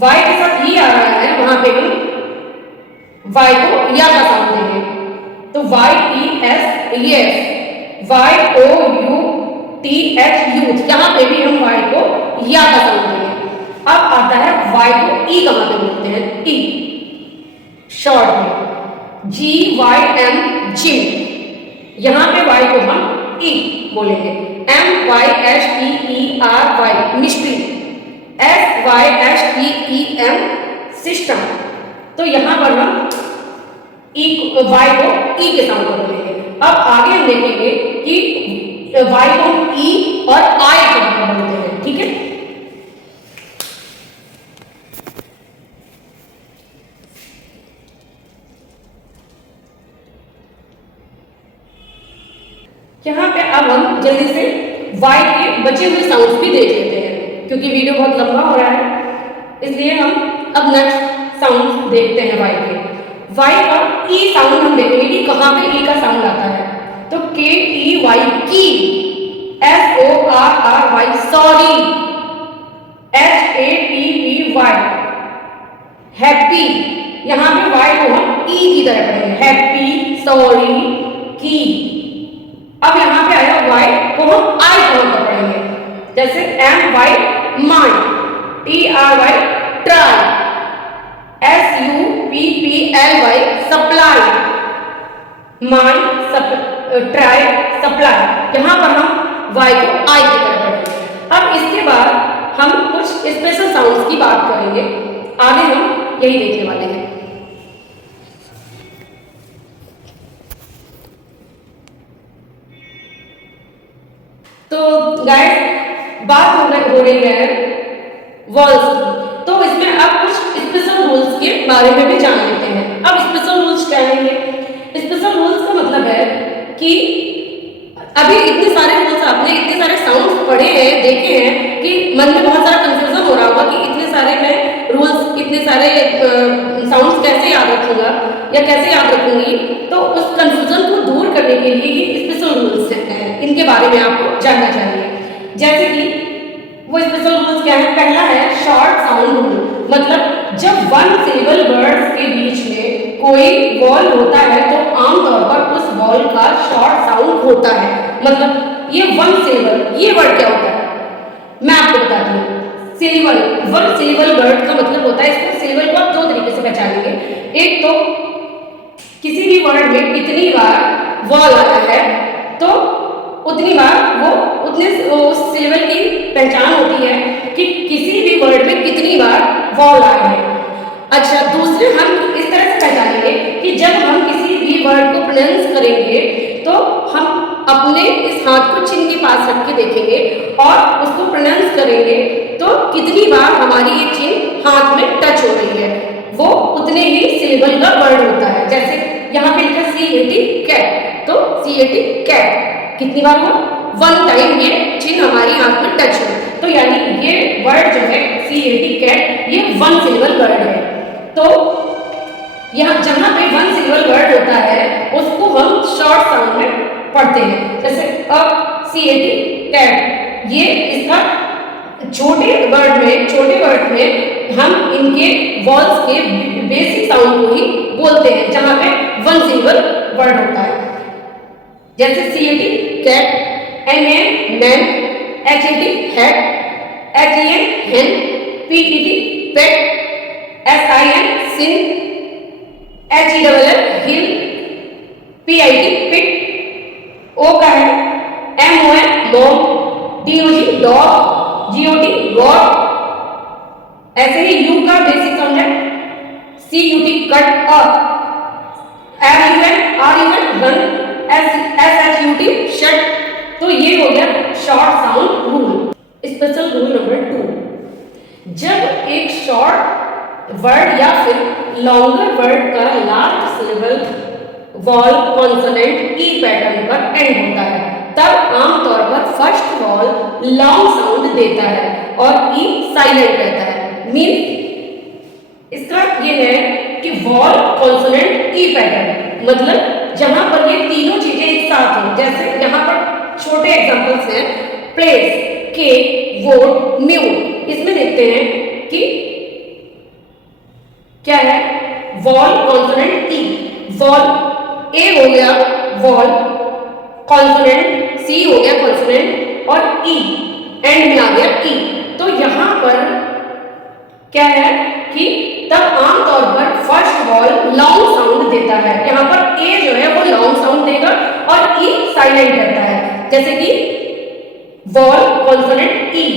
वाई के साथ ये आ रहा है वहां पे हम वाई को या का साउंड देंगे, तो YES, यस, YOUTH, यूथ, यहाँ पे भी हम वाई को या का साउंड देंगे। अब आता है वाई को ई कहाँ पे बोलते हैं, ई शॉर्ट में, GYM, जिम, यहाँ पे वाई को हम ई बोलेंगे। MYSTERY, मिस्ट्री, SYSTEM, सिस्टम, तो यहाँ पर हम वाई को ई के साउंड पर बोलेंगे। अब आगे हम देखेंगे कि वाई को हम ई और आई के बोलते हैं। ठीक है, यहाँ पे अब हम जल्दी से वाई के बचे हुए साउंड्स भी देख लेते हैं, क्योंकि वीडियो बहुत लंबा हो रहा है, इसलिए हम अब नेक्स्ट साउंड देखते हैं वाई के। वाई का ई साउंड हम देखेंगे कि कहाँ पे ई का साउंड आता है, तो KEY, की, SORRY, सॉरी, HAPPY, हैप्पी, यहाँ पे वाई को हम ई की तरह पढ़ेंगे, हैप्पी, सॉरी, की। अब यहाँ पे आया वाई को हम आई कहाँ पर पढ़ेंगे, जैसे MY, my, TRY, try, SUPPLY, supply, my, try, supply, यहाँ पर हम वाई को आई की तरह पढ़ेंगे। अब इसके बाद हम कुछ स्पेशल साउंड्स की बात करेंगे, आगे हम यही देखने वाले हैं। तो गाइस बात हो रही है वॉल्स की, तो इसमें अब कुछ स्पेशल रूल्स के बारे में भी जान लेते हैं। अब स्पेशल रूल्स क्या है, ये स्पेशल रूल्स का मतलब है कि अभी इतने सारे रूल्स, आपने इतने सारे साउंड्स पढ़े हैं, देखे हैं कि मन में बहुत सारा कंफ्यूजन हो रहा होगा कि इतने सारे मैं रूल्स, इतने सारे साउंड्स कैसे याद रखूंगा या कैसे याद रखूंगी। तो उस कंफ्यूजन को दूर करने के लिए ये स्पेशल रूल्स हैं, इनके बारे में आपको जानना चाहिए। जैसे कि वो स्पेशल रूल्स क्या है, पहला है शॉर्ट साउंड रूल, मतलब जब 1 सिलेबल वर्ड्स के बीच में कोई वॉल होता है तो आमतौर पर उस वॉल का शॉर्ट साउंड होता है। मतलब ये 1 सिलेबल, ये वर्ड क्या होता है मैं आपको बताती हूँ। सिलेबल, 1 सिलेबल वर्ड का मतलब होता है, इसको सिलेबल को आप 2 तरीके से पहचानेंगे। एक तो किसी भी वर्ड में कितनी बार वॉल आता है तो उतनी बार वो उतने उस सिलेबल की पहचान होती है कि किसी भी वर्ड में कितनी बार वॉल आए हैं। अच्छा, दूसरे हम इस तरह से पहचानेंगे कि जब हम किसी भी वर्ड को प्रोनाउंस करेंगे तो हम अपने इस हाथ को चिन के पास रख के देखेंगे और उसको प्रोनाउंस करेंगे तो कितनी बार हमारी ये चिन हाथ में टच हो रही है, वो उतने ही सिलेबल का वर्ड होता है। जैसे यहाँ पे लिखा CAT कैट, तो CAT कैट कितनी बार हुआ? 1 टाइम ये चिन्ह हमारी हाथ में टच हो, तो यानी ये वर्ड जो है CAT कैट ये 1 सिलेबल वर्ड है। तो यहाँ जहाँ पे 1 सिलेबल वर्ड होता है उसको हम शॉर्ट साउंड में पढ़ते हैं। जैसे अब CAT कैट, ये इसका छोटे वर्ड में हम इनके वॉल्स के बेसिक साउंड को ही बोलते हैं जहाँ पे 1 सिलेबल वर्ड होता है। जैसे CAT cat, MA man, HAT hat, HEN hen, PET pet, SIN sin, HELL hill, PIT pit, O का है MON मोम, DOG डॉग, GOT गॉड। ऐसे ही U का बेसिक साउंड है CUT कट और RUN रन, SHUT शट। तो ये हो गया short sound rule. Special rule number 2, जब एक शॉर्ट वर्ड या फिर लॉन्गर वर्ड का लास्ट सिलेबल वॉल कॉन्सोनेंट ई पैटर्न पर एंड होता है तब आमतौर पर फर्स्ट वॉल लॉन्ग साउंड देता है और ई साइलेंट रहता है। मीन इसका ये है कि वॉल कॉन्सोनेंट ई पैटर्न मतलब जहां पर ये तीनों चीजें एक साथ हो। जैसे यहाँ पर छोटे एग्जांपल्स हैं प्लेस, केक, वोट, म्यूट। इसमें देखते हैं कि क्या है वॉल कॉन्सोनेंट ई, वॉल ए हो गया वॉल कॉन्सोनेंट, सी हो गया कॉन्सोनेंट और ई एंड में आ गया ई। तो यहां पर क्या है कि तब आमतौर पर फर्स्ट वॉल लॉन्ग साउंड देता है। यहां पर ए जो है वो लॉन्ग साउंड देगा और ई साइलेंट रहता है। जैसे कि वॉल कॉन्सोनेंट ई,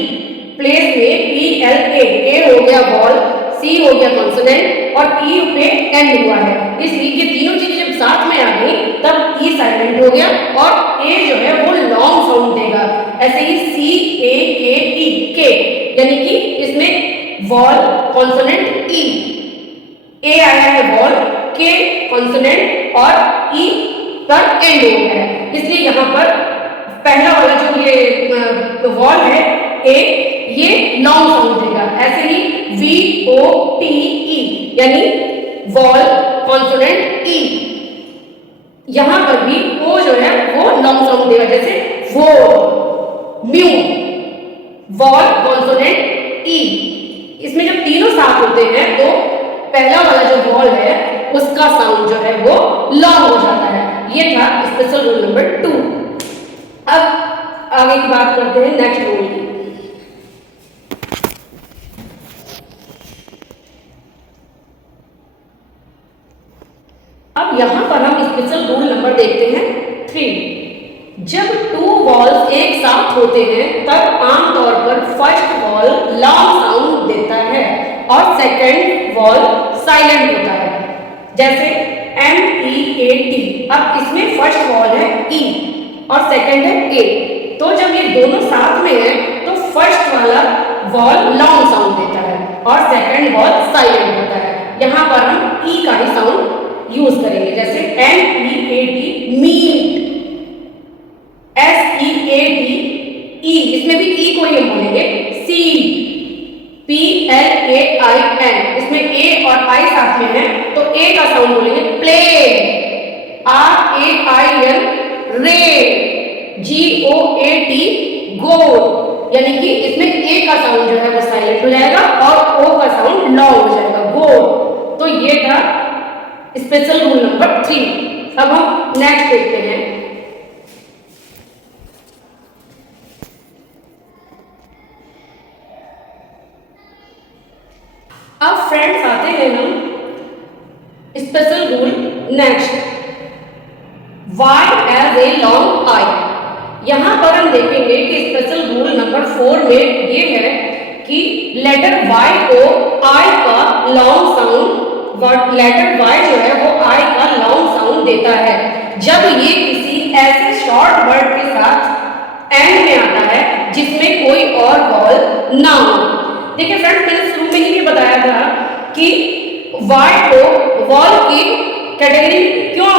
प्लेस में PLA, ए हो गया वॉल, सी हो गया कॉन्सोनेंट और ई पे एंड हुआ है। इसलिए ये तीनों चीजें जब साथ में आ गई तब ई साइलेंट हो गया और ए जो है वो लॉन्ग साउंड देगा। ऐसे ही CAKE के, यानी कि इसमें वॉल कॉन्सोनेंट ई, ए आया है वॉल, के कॉन्सोनेंट और ई पर एंड हो गया है। इसलिए यहाँ पर पहला वाला जो ये वॉल है ए, ये लॉन्ग साउंड देगा। ऐसे ही VOTE यानी वॉल कॉन्सोनेंट ई, यहां पर भी ओ जो है वो लॉन्ग साउंड देगा। जैसे वो, म्यू, वॉल कॉन्सोनेंट ई। इसमें जब तीनों साथ होते हैं तो पहला वाला जो वॉल है उसका साउंड जो है वो लॉन्ग हो जाता है। ये था स्पेशल रूल नंबर 2। अब आगे की बात करते हैं नेक्स्ट रूल की। अब यहां पर हम स्पेशल रूल नंबर देखते हैं 3। जब 2 वॉल्स एक साथ होते हैं तब आमतौर पर फर्स्ट वॉल लॉन्ग साउंड देता है और सेकंड वॉल साइलेंट होता है। जैसे MEAT, अब इसमें फर्स्ट वॉल है E और सेकंड है A। तो जब ये दोनों साथ में है तो फर्स्ट वाला वॉल लॉन्ग साउंड देता है और सेकंड वॉल साइलेंट होता है। यहाँ पर हम E का ही साउंड यूज करेंगे। जैसे MEAT मीट, SEAT ई, इसमें भी ई को ही हम बोलेंगे सीड, PLAIN, इसमें ए और आई साथ में है तो ए का साउंड बोलेंगे प्लेन, RAIN रेड, GOAT गोड। यानी कि इसमें ए का साउंड जो है वो साइलेंट हो जाएगा और ओ का साउंड लॉन्ग हो जाएगा, गोड। तो ये था स्पेशल रूल नंबर 3। अब हम नेक्स्ट देखते हैं। अब फ्रेंड्स आते हैं हम special rule next, Y as a long I. यहां पर हम देखेंगे कि स्पेशल रूल नंबर 4 में ये है कि कि लेटर y को I का लॉन्ग साउंड, लेटर y जो है वो I का लॉन्ग साउंड देता है जब ये किसी ऐसे शॉर्ट वर्ड के साथ एंड में आता है जिसमें कोई और वॉल ना हो। देखिए फ्रेंड्स, मैंने शुरू में ही बताया था कि y को वॉल की कैटेगरी क्यों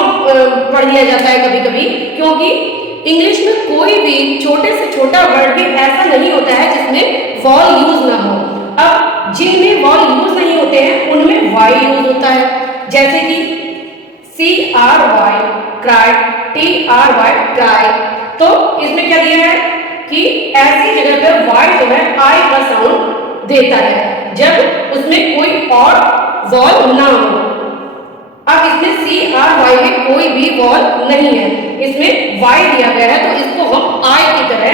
पढ़ लिया जाता है कभी कभी, क्योंकि इंग्लिश में कोई भी छोटे से छोटा वर्ड भी ऐसा नहीं होता है जिसमें वॉल यूज ना हो। अब जिनमें वॉल यूज नहीं होते हैं उनमें वाई यूज होता है, जैसे कि CRY क्राई, TRY ट्राई। तो इसमें क्या दिया है कि ऐसी जगह पर वाई जो है आई का साउंड देता है जब उसमें कोई और वॉल ना हो। अब इसमें CRY में कोई भी वॉल नहीं है, इसमें वाई दिया गया है, तो इसको हम आई की तरह,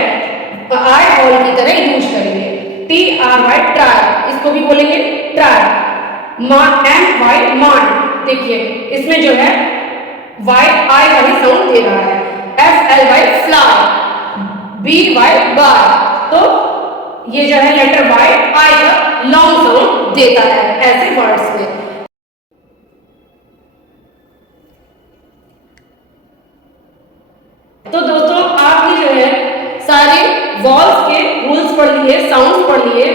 आई वॉल की तरह यूज करेंगे। TRY ट्राई, इसको भी बोलेंगे ट्राई। MY मान, देखिए इसमें जो है वाई आई का ही साउंड दे रहा है। FLY फ्लाई, BY बार, तो ये जो है लेटर वाई आई का लॉन्ग साउंड देता है ऐसे वर्ड्स में। तो दोस्तों आपने जो है सारे वॉल्स के रूल्स पढ़ लिए, साउंड्स पढ़ लिए,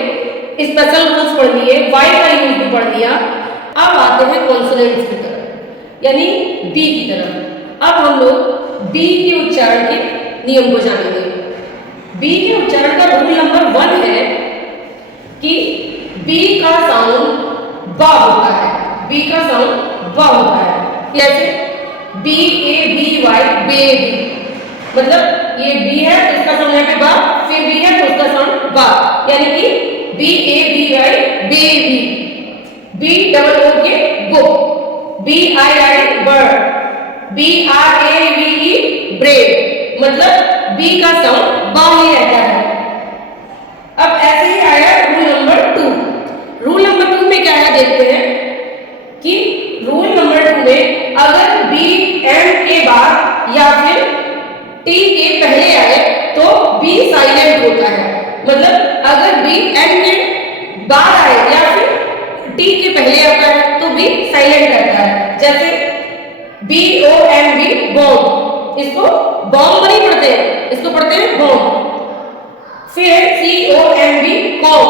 स्पेशल रूल्स पढ़ लिए, वाई का यूज भी पढ़ लिया। अब आते हैं कॉन्सोनेंट्स की तरफ, यानी बी की तरफ। अब हम लोग बी के उच्चारण के नियम को जानेंगे। बी के उच्चारण का रूल नंबर 1 है कि बी का साउंड ब होता है, बी का साउंड ब होता है। कैसे? BABY बेबी, मतलब ये बी है तो इसका साउंड है बा, फिर बी है तो उसका साउंड बा, यानी कि BABY बेबी, BOO के book, BII bird, BRAVE bread, मतलब बी का साउंड बा ही रहता है। अब ऐसे ही आया रूल नंबर 2। रूल नंबर 2 में क्या है देखते हैं कि रूल नंबर 2 में अगर बी एम के बाद या फिर टी के पहले आए तो बी साइलेंट होता है, मतलब अगर बी एम के बाद आए या फिर टी के पहले आता है तो बी साइलेंट रहता है। जैसे BOMB बॉम्ब, इसको बॉम्ब नहीं पढ़ते हैं, इसको पढ़ते हैं बॉम्ब। फिर COMB कॉम,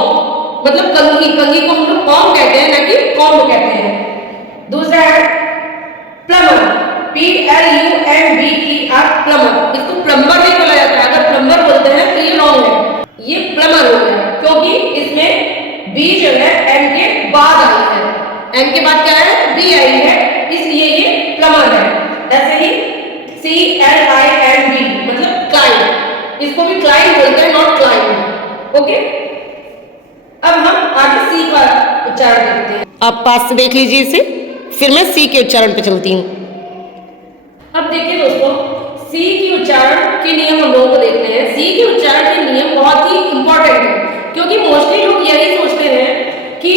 मतलब कंघी, कंघी को हम लोग कॉम कहते हैं ना कि कॉम्ब कहते हैं। दूसरा है प्लम्बर, PLUMBER प्लम्बर, इसको प्लम्बर नहीं बोला जाता है, अगर प्लम्बर बोलते हैं तो ये रॉन्ग है, ये प्लम्बर हो गया क्योंकि इसमें बी जो है एम के बाद आई है, एम के बाद क्या है बी आई है, इसलिए ये प्लम्बर है। ऐसे ही CLIMB मतलब क्लाइंब, इसको भी क्लाइंब बोलते हैं, नॉट क्लाइंब। ओके, अब हम आगे सी का उच्चारण करते हैं। आप पास से देख लीजिए इसे, फिर मैं सी के उच्चारण पे चलती हूँ। अब देखिए दोस्तों, सी के उच्चारण के नियम हम लोगों को देखते हैं। सी के उच्चारण के नियम बहुत ही इंपॉर्टेंट है, क्योंकि मोस्टली लोग यही सोचते हैं कि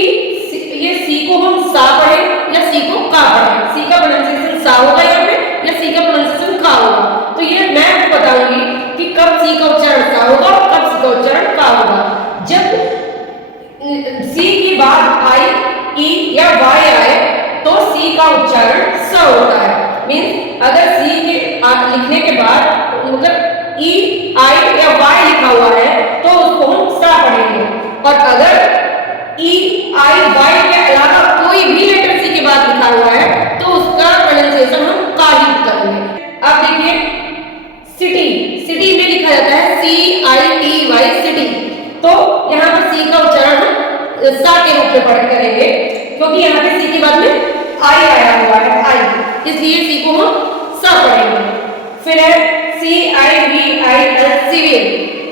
ये सी को हम सा पढ़ें या सी को का पढ़ें, सी का प्रोनाउंसिएशन सा होगा यहाँ पे या सी का प्रोनाउंसिएशन का होगा। तो ये मैं आपको बताऊंगी कि कब सी का उच्चारण सा होगा और कब सी का उच्चारण का होगा। जब सी के बाद आई, ई या वाई आए तो सी का उच्चारण स होता है। मीन्स अगर सी के लिखने के बाद मतलब ई आई या वाई लिखा हुआ है तो उसको हम सा पढ़ेंगे, और अगर ई आई वाई के अलावा कोई भी लेटर सी के बाद लिखा हुआ है तो उसका प्रोनाउंसिएशन हम का ही करेंगे। अब देखिए सिटी, सिटी में लिखा जाता है CITY सिटी, तो यहाँ पर सी का उच्चारण हम सा के रूप में पढ़ करेंगे क्योंकि यहाँ पे सी के बाद में आई आया हुआ है, आई, इसलिए सी को हम सा पढ़ेंगे। फिर है CIVIL सिविल,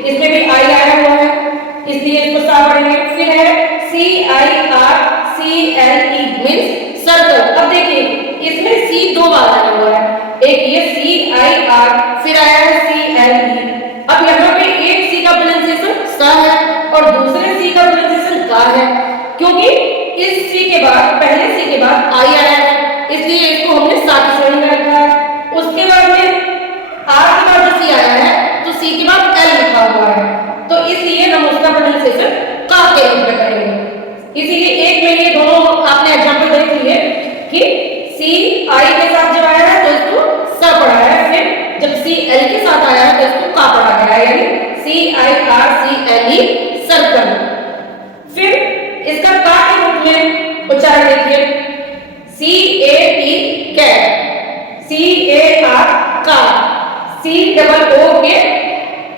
इसमें भी आई आया हुआ है इसलिए इसको सा पढ़ेंगे। फिर है CIRCLE मीन्स सर्कल। अब देखिए इसमें सी 2 बार आया हुआ है, एक ये CIR फिर आया है CLE। अब यहाँ पे एक सी का प्रोनाउंसिएशन सा है और दूसरे सी का प्रोनाउंसिएशन का है, क्योंकि इस सी के बाद पहले सी के बाद आई आया है इसलिए इसको हमने सा की श्रेणी में रखा है। उसके बाद में आर के बाद जो सी आया है तो सी के बाद एल लिखा हुआ है, तो इसलिए हम उसका प्रोनाउंसिएशन का के रूप आई के साथ जब आया है तो इसको स पढ़ा है, फिर जब सी एल के साथ आया है तो इसको का पढ़ा गया है, यानी CIRCLE सर्कल। फिर इसका का के रूप में उच्चारण देखिए, CAT cat, CAR car, COO K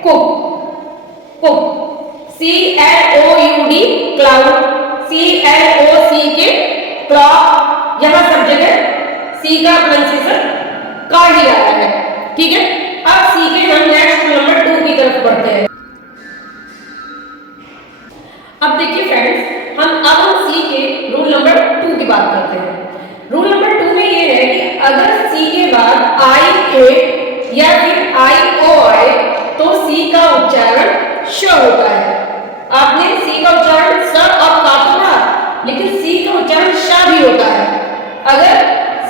cook cook, CLOUD cloud, CLOC K clock. यहां सब जगह सी का प्रोनाउंसिएशन का ही आ रहा है, ठीक है। अब सी के हम नेक्स्ट नंबर 2 की तरफ बढ़ते हैं। अब देखिए फ्रेंड्स, हम सी के रूल नंबर 2 की बात करते हैं। रूल नंबर 2 में ये है कि अगर सी के बाद आई ए या फिर आई ओ आए तो सी का उच्चारण श होता है। आपने सी का उच्चारण स और का तो पढ़ा, लेकिन सी का उच्चारण श भी होता है। अगर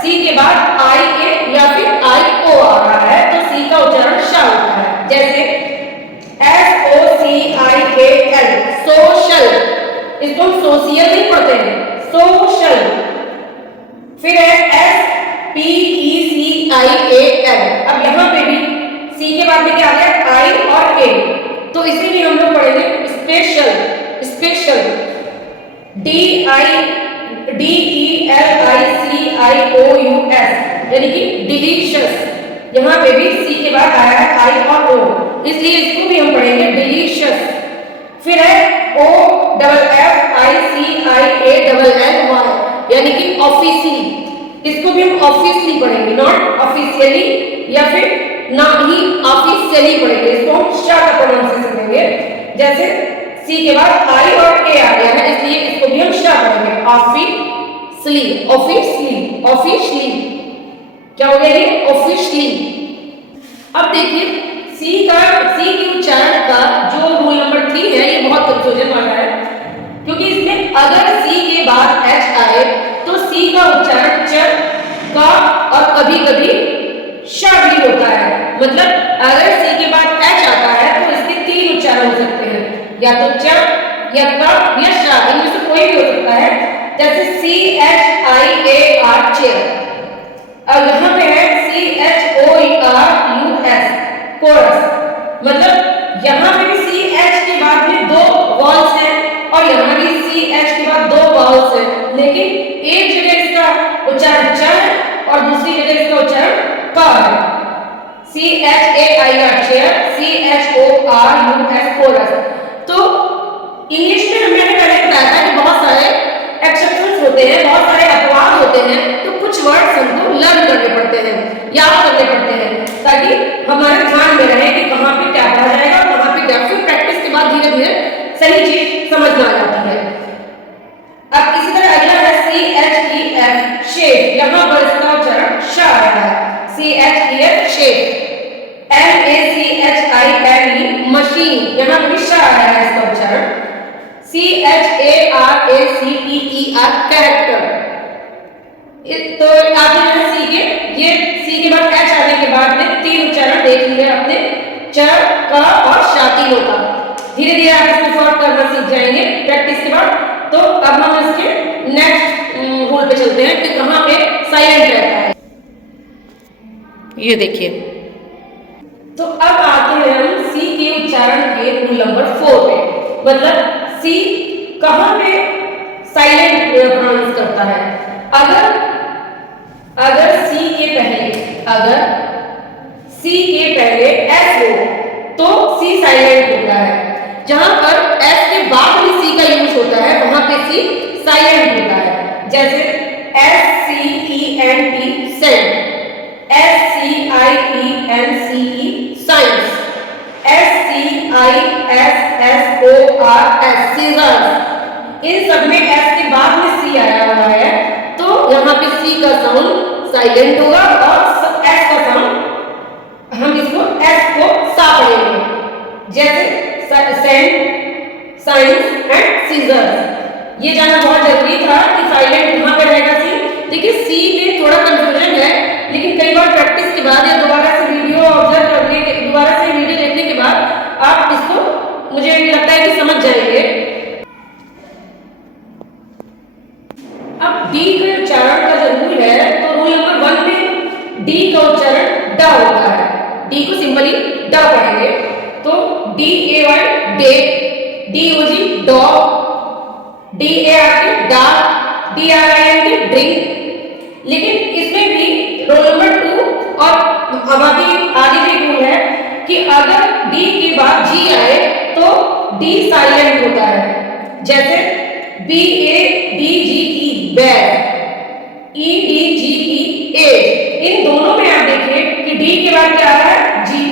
सी के बाद आई ए या फिर आई ओ आ रहा है तो सी का उच्चारण श होता है। जैसे SOCIAL सोशल, इसको हम सोशियल नहीं पढ़ते हैं, सोशल। फिर है SPECIAL, अब यहाँ पे भी सी के बाद में क्या आ गया आई और ए, तो इसीलिए हम लोग पढ़ेंगे स्पेशल, स्पेशल DELICIOUS, यानी कि डिलीशियस। यहाँ पे भी सी के बाद आया है आई और ओ, इसलिए इसको भी हम पढ़ेंगे डिलीशियस। फिर है OFFICIALLY, यानी कि ऑफिशियली, इसको भी हम ऑफिशियली पढ़ेंगे, नॉट ऑफिशियली या फिर ना ही ऑफिशियली पढ़ेंगे, इसको हम श का प्रोनाउंसिएशन देंगे। जैसे सी के बाद आई और ए आ गया है, इसलिए इसको भी हम श पढ़ेंगे, ऑफिशियली, ऑफिशियली, ऑफिशियली। क्या हो गया ये? ऑफिशियली। अब देखिए सी के उच्चारण का जो रूल नंबर 3 है, ये बहुत कंफ्यूजन वाला है, क्योंकि इसमें अगर सी के बाद एच आए तो सी का उच्चारण च, का और कभी कभी श भी होता है। मतलब अगर सी के बाद एच आता है तो इसके 3 उच्चारण हो सकते हैं, या तो च या का या श, इनमें से कोई भी हो सकता है। जैसे CHIAR चेयर, और यहाँ पे है CHOERUS कोरस, मतलब यहाँ पे भी CH के बाद में 2 वॉल्स हैं और यहाँ भी CH के बाद 2 वॉल्स हैं, लेकिन एक जगह इसका उच्चारण च है और दूसरी जगह इसका उच्चारण क है। CHAIR chair, CHORUS coarse. तो इंग्लिश में मैंने पहले बताया था कि बहुत सारे एक्सेप्शंस होते हैं, बहुत सारे अपवाद होते हैं, तो कुछ वर्ड्स हमको लर्न करने पड़ते हैं, याद करने पड़ते हैं, ताकि हमारे ध्यान में रहे कि कहाँ पे क्या पढ़ा जाएगा और कहाँ पे क्या। फिर प्रैक्टिस के बाद धीरे धीरे सही चीज समझ में आ जाती है। अब इसी तरह अगला है CHEF शेफ, यहाँ पर इसका उच्चारण श आ रहा है, CHEF शेफ। MACHINE मशीन, यहाँ पर श आ रहा है इसका उच्चारण। CHARACTER character. तो आपने सी के, ये सी के बाद एच आने के बाद में 3 उच्चारण देख लिए अपने, च, क और श तीनों का। धीरे धीरे आप इसको सॉल्व करना सीख जाएंगे प्रैक्टिस के बाद। तो अब हम इसके नेक्स्ट रूल पे चलते हैं कि कहाँ पे साइलेंट रहता है। ये देखिए, तो अब आते हैं हम सी के उच्चारण के रूल नंबर 4 पे, मतलब सी कहाँ पे साइलेंट प्रोनाउंस करता है। अगर सी के पहले एस हो तो सी साइलेंट होता है। जहां पर एस के बाद भी सी का यूज होता है वहां पे सी साइलेंट होता है। जैसे SCENT scent, SCIENCE science, SCISSORS scissors. इन सब में एस के बाद में सी आया हुआ है, तो यहाँ पे सी का साउंड साइलेंट होगा और एस का साउंड हम इसको एस को सा पढ़ेंगे। जैसे सेंट, साइंस एंड सीजर्स। ये जानना बहुत जरूरी था कि साइलेंट कहाँ पर रहेगा सी। देखिए सी में थोड़ा कंफ्यूजन है, लेकिन कई बार प्रैक्टिस के बाद या दोबारा से वीडियो ऑब्जर्व करने के, दोबारा से वीडियो देखने के बाद आप इसको, मुझे लगता है कि समझ जाएंगे। अब डी के उच्चारण का जो रूल है, तो रूल नंबर 1 डी का उच्चारण ड होता है, डी को सिंपली ड पढ़ेंगे तो D A Y day, D O G dog, D A R K dark, D R I N K drink. लेकिन इसमें भी रोल नंबर 2 और अब आगे भी रूल है कि अगर डी के बाद जी आए तो डी साइलेंट होता है। जैसे B A D G E बैग, E D G E edge, इन दोनों में आप देखिए कि डी के बाद क्या आ रहा है जी।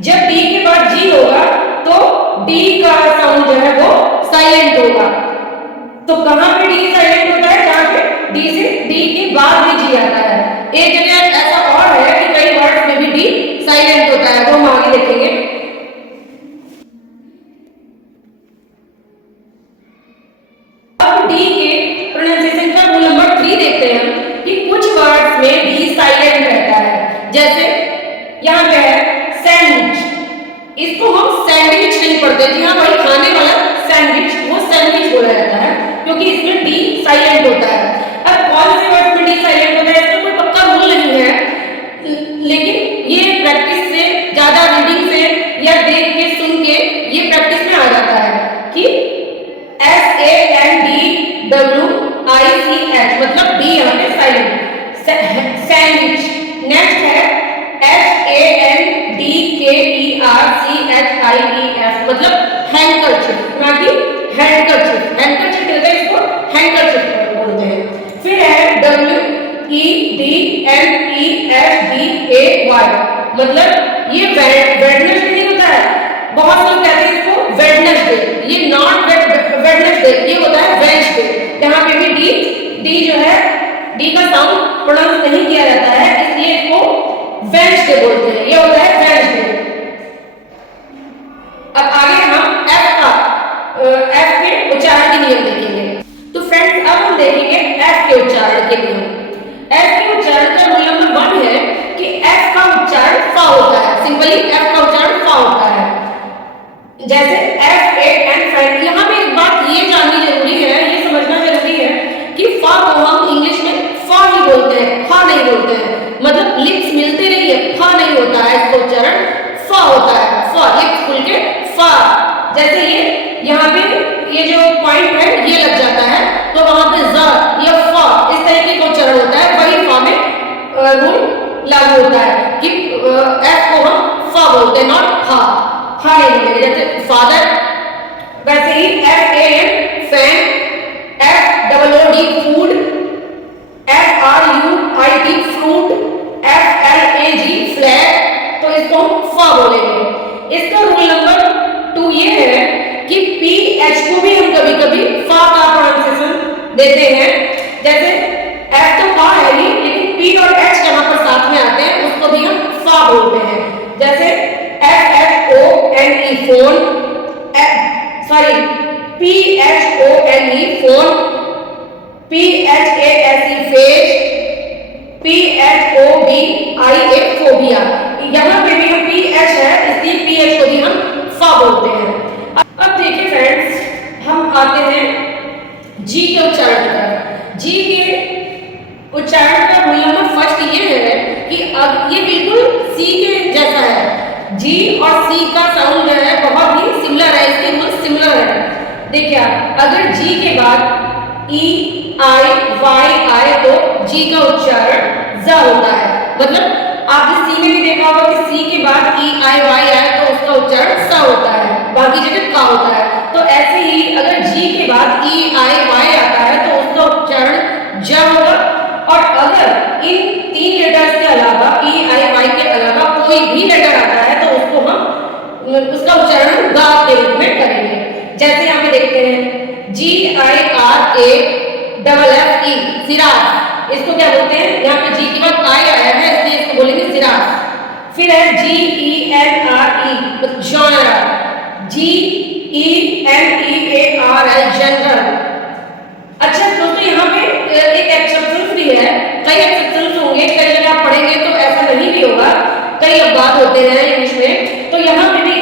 जब डी के बाद जी होगा तो डी का साउंड जो है वो साइलेंट होगा। तो कहां पे डी साइलेंट होता है? जहां पे डी से डी के बाद भी जी आता है। एक जगह ऐसा और है कि कई वर्ड्स में भी डी साइलेंट होता है, वो हम आगे देखेंगे। अब डी के प्रोनाउंसिएशन का रूल नंबर 3 देखते हैं कि कुछ वर्ड्स में डी साइलेंट रहता है। जैसे यहां पे है सैंडविच, इसको हम सैंडविच नहीं पढ़ते, जी हाँ भाई खाने वाला सैंडविच, वो सैंडविच बोला जाता है क्योंकि इसमें डी साइलेंट होता है। अब कौन से वर्ड में डी साइलेंट होता है इसका कोई पक्का रूल नहीं है, लेकिन ये प्रैक्टिस से, ज्यादा रीडिंग से या देख के सुन के ये प्रैक्टिस में आ जाता है कि S A N D W I C H, मतलब डी यहाँ पे साइलेंट, सैंडविच। नेक्स्ट है H A N D K E R C H I E F, मतलब हैंडकरचिफ, ना कि हैंडकरचिफ। हैंडकरचिफ कहते हैं इसको, हैंडकरचिफ बोलते हैं। फिर है W E D N E S D A Y, मतलब ये वेडनेसडे नहीं होता है, बहुत लोग कहते हैं इसको वेडनेसडे, ये नॉट वेडनेसडे, ये होता है वेडनेसडे। यहाँ पे भी डी जो है, डी का साउंड प्रोनाउंस नहीं किया जाता है, इसलिए इसको वेडनेसडे बोलते हैं, ये होता है वेडनेसडे। अब आगे हम एफ के उच्चारण के नियम देखेंगे। तो फ्रेंड्स अब हम देखेंगे एफ के उच्चारण के नियम। एफ के उच्चारण का रूल नंबर 1 है कि एफ का उच्चारण फा होता है, सिंपली एफ का उच्चारण फा होता है। जैसे एफ ए एन फ्रेंड, यहाँ पे एक बात ये जाननी जरूरी है, ये समझना जरूरी है कि फा को हम इंग्लिश में फा ही बोलते हैं, फा नहीं बोलते हैं, मतलब लिप्स मिलते नहीं है, फा नहीं होता है, इसका उच्चारण फा होता है, फा, लिप्स खुल के फा। जैसे ये यहाँ पे ये जो पॉइंट है ये लग जाता है तो वहां पे ज या फा इस तरीके का उच्चारण होता है, वही फा में रूल लागू होता है कि एफ को हम फा बोलते हैं, नॉट फा, फा नहीं बोलेंगे। जैसे फादर, वैसे ही F A N fan, F double O D food, F R U I T fruit, F L A G flag, तो इसको हम फा बोलेंगे। इसका रूल नंबर 2 ये है कि पी एच को भी हम कभी कभी फा का प्रोनाउंसिएशन देते हैं। जैसे एफ तो फा है ही, लेकिन पी और एच जहां पर साथ में आते हैं उसको भी हम फा बोलते हैं। जैसे F F O N E phone, sorry P H O N E phone, P H A S E phase, P H O B I A phobia. यहाँ पे भी हम पी एच है इसलिए पी एच को भी हम फा बोलते हैं। अब देखिए फ्रेंड्स, हम आते हैं जी के उच्चारण पर। जी के उच्चारण का रूल नंबर फर्स्ट ये है कि अब ये बिल्कुल सी के जैसा है, जी और सी का साउंड जो है बहुत ही सिमिलर है, इसके रूल सिमिलर है। देखिए अगर जी के बाद ई आई वाई आए तो जी का उच्चारण ज होता है, मतलब आपने सी में भी देखा होगा कि सी के बाद ई आई वाई आए तो उसका उच्चारण स होता है, बाकी जगह का होता है। तो ऐसे ही अगर जी के बाद ई आई वाई आता है तो उसका उच्चारण ज होगा, और अगर इन 3 लेटर्स के अलावा ई आई वाई के अलावा कोई भी लेटर आता है तो उसको हम उसका उच्चारण गा के रूप में करेंगे। जैसे यहाँ पे देखते हैं G I R A double F E, giraffe, इसको क्या बोलते हैं? यहाँ पे जी के बाद आई आया है इसलिए इसको बोलेंगे सिराज। फिर है G E N R E, genre, G E N E A R I, general. अच्छा दोस्तों, यहाँ पे एक एक्सेप्शंस भी है, कई एक्सेप्शंस होंगे, कई जगह आप पढ़ेंगे तो ऐसा नहीं भी होगा, कई अपवाद होते हैं इंग्लिश में। तो यहाँ पे भी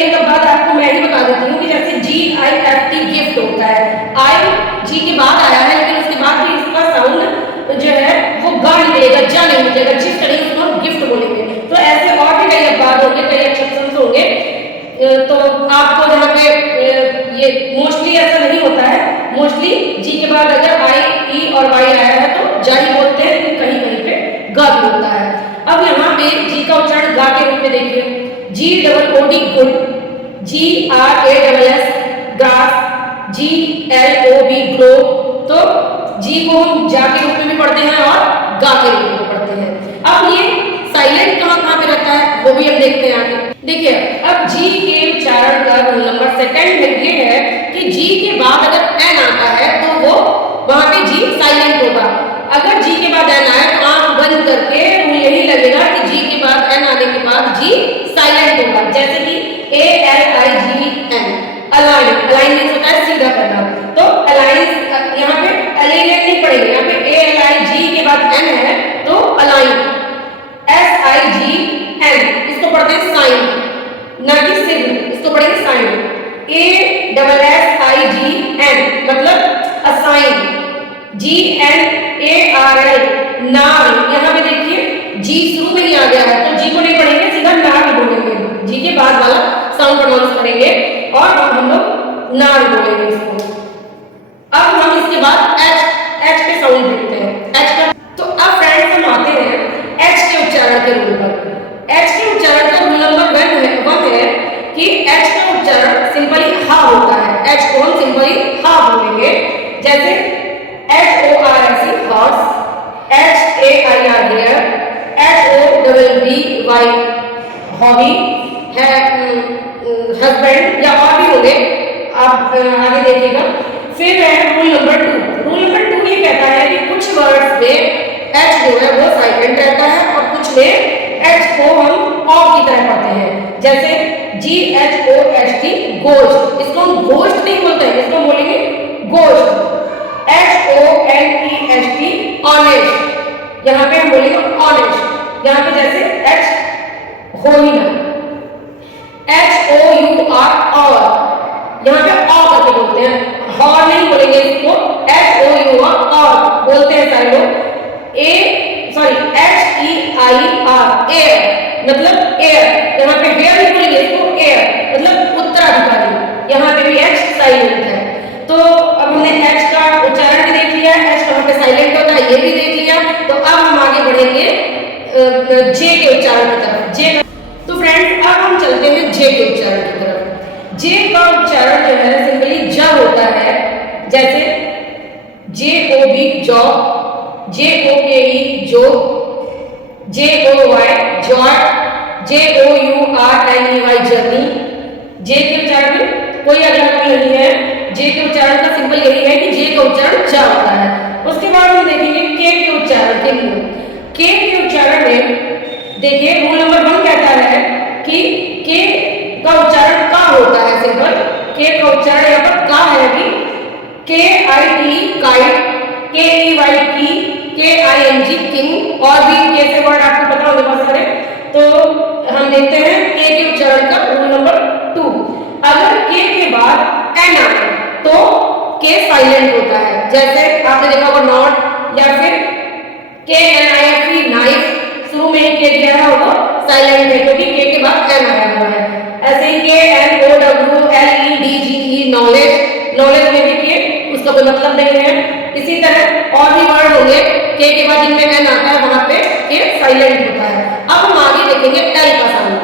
एक अपवाद आपको मैं ही बता देती हूँ कि जैसे जी आई एफ टी गिफ्ट होता है, आई जी के बाद आया है लेकिन उसके बाद भी इसका साउंड जो है वो गा निकलेगा, जा नहीं करेंगे, अगर जिस करेंगे उसको हम गिफ्ट बोलेंगे। तो ऐसे और भी कई अपवाद होंगे, कई एक्सेप्शंस होंगे। तो आपको यहाँ पे ये मोस्टली ऐसा नहीं होता है। मोस्टली जी के बाद अगर आई, ई और वाई आया है तो जा ही बोलते हैं, लेकिन कहीं कहीं पे गा भी होता है। अब यहाँ पे जी का उच्चारण गा के रूप में देखिए, G double O D good, G R A double S grass, G L O B glow. तो जी को हम जा के रूप में भी पढ़ते हैं और गा के रूप में भी पढ़ते हैं। अब ये साइलेंट कहाँ पे रहता है वो भी हम देखते हैं आगे। देखिए अब जी के उच्चारण का रूल नंबर सेकंड में ये है कि जी के बाद अगर एन आता है तो वो वहां पे जी साइलेंट होगा। अगर जी के बाद एन आए तो आंख बंद करके रूल यही लगेगा कि जी के बाद एन आने के बाद जी साइलेंट होगा। जैसे कि A L I G N, align, align means होता है सीधा करना। तो अलाइन यहाँ पे अलाइनमेंट नहीं पड़ेगा, यहाँ पे ए एल आई जी के बाद एन है तो align, S I G N इसको पढ़ते हैं साइन, ना कि सिग्न, इसको पढ़ेंगे sign. A double S I G N मतलब assign, G N A R L gnarl. यहाँ पे देखिए जी शुरू में ही आ गया है तो जी को नहीं पढ़ेंगे, सीधा नार बोलेंगे, जी के बाद वाला साउंड प्रोनाउंस करेंगे और हम लोग नार बोलेंगे इसको। अब हम इसके बाद एच के साउंड देखते हैं, एच का। तो अब फ्रेंड्स हम आते हैं एच के उच्चारण के रूल पर। एच के उच्चारण का रूल नंबर वन है कि एच का उच्चारण सिंपली हा होता है। एच को हम सिंपली हा बोलेंगे। जैसे H O R S E horse, H A I R hair, H O double B Y hobby है, हस्बैंड या और भी होंगे, आप आगे देखिएगा। फिर है rule number two. Rule number two ये कहता है कि कुछ वर्ड्स में एच जो है वो साइलेंट रहता है और कुछ में एच को हम ऑ की तरह पढ़ते हैं। जैसे G H O H T ghost, इसको हम गोश्त नहीं बोलते हैं, इसको बोलेंगे ghost. H O N E H T honest, यहाँ पे हम बोलेंगे ऑनेस्ट। यहाँ पे जैसे एच हो ही ना, एच ओ यू आर और, यहाँ पे ऑ करके बोलते हैं, हॉर नहीं बोलेंगे इसको, एच ओ यू आर और बोलते हैं सारे लोग। H E I R air मतलब एयर, यहाँ पे हेयर नहीं बोलेंगे इसको, एयर मतलब उत्तराधिकारी, यहाँ पे भी एच साइलेंट है। तो अब हमने एच का उच्चारण भी देख लिया, एच कहाँ पे साइलेंट होता है ये भी देख लिया। तो अब हम आगे बढ़ेंगे जे के उच्चारण की तरफ। जे, तो फ्रेंड्स अब हम चलते हैं जे के उच्चारण की तरफ। जे का उच्चारण जो है सिंपली ज होता है। जैसे जे ओ बी जॉ, जे ओ K E joke, J O Y joy, J O U R N E Y journey. J के उच्चारण में कोई अगर नहीं है, जे के उच्चारण का सिंपल यही है कि जे का उच्चारण जा होता है। उसके बाद हम देखेंगे के उच्चारण के लिए। के उच्चारण में देखिए रूल नंबर 1 कहता है कि के का उच्चारण का होता है। सिंपल के का उच्चारण यहाँ पर का है कि के आई टी काइट, के ई वाई की, के आई एन जी किंग, और भी के से वर्ड आपको पता होगा बहुत सारे। तो हम देखते हैं के उच्चारण का रूल नंबर 2। अगर के बाद एन आए तो के साइलेंट होता है। जैसे आपने देखा होगा नॉट, या फिर K N I F E knife, शुरू में ही के दिया है वो साइलेंट है क्योंकि के बाद एन आया हुआ है। ऐसे ही K N O W L E D G E knowledge, knowledge में भी के उसका कोई मतलब नहीं है। इसी तरह और भी वर्ड होंगे के बाद जिनमें एन आता है वहां पे के साइलेंट होता है। अब हम आगे देखेंगे एल का साउंड।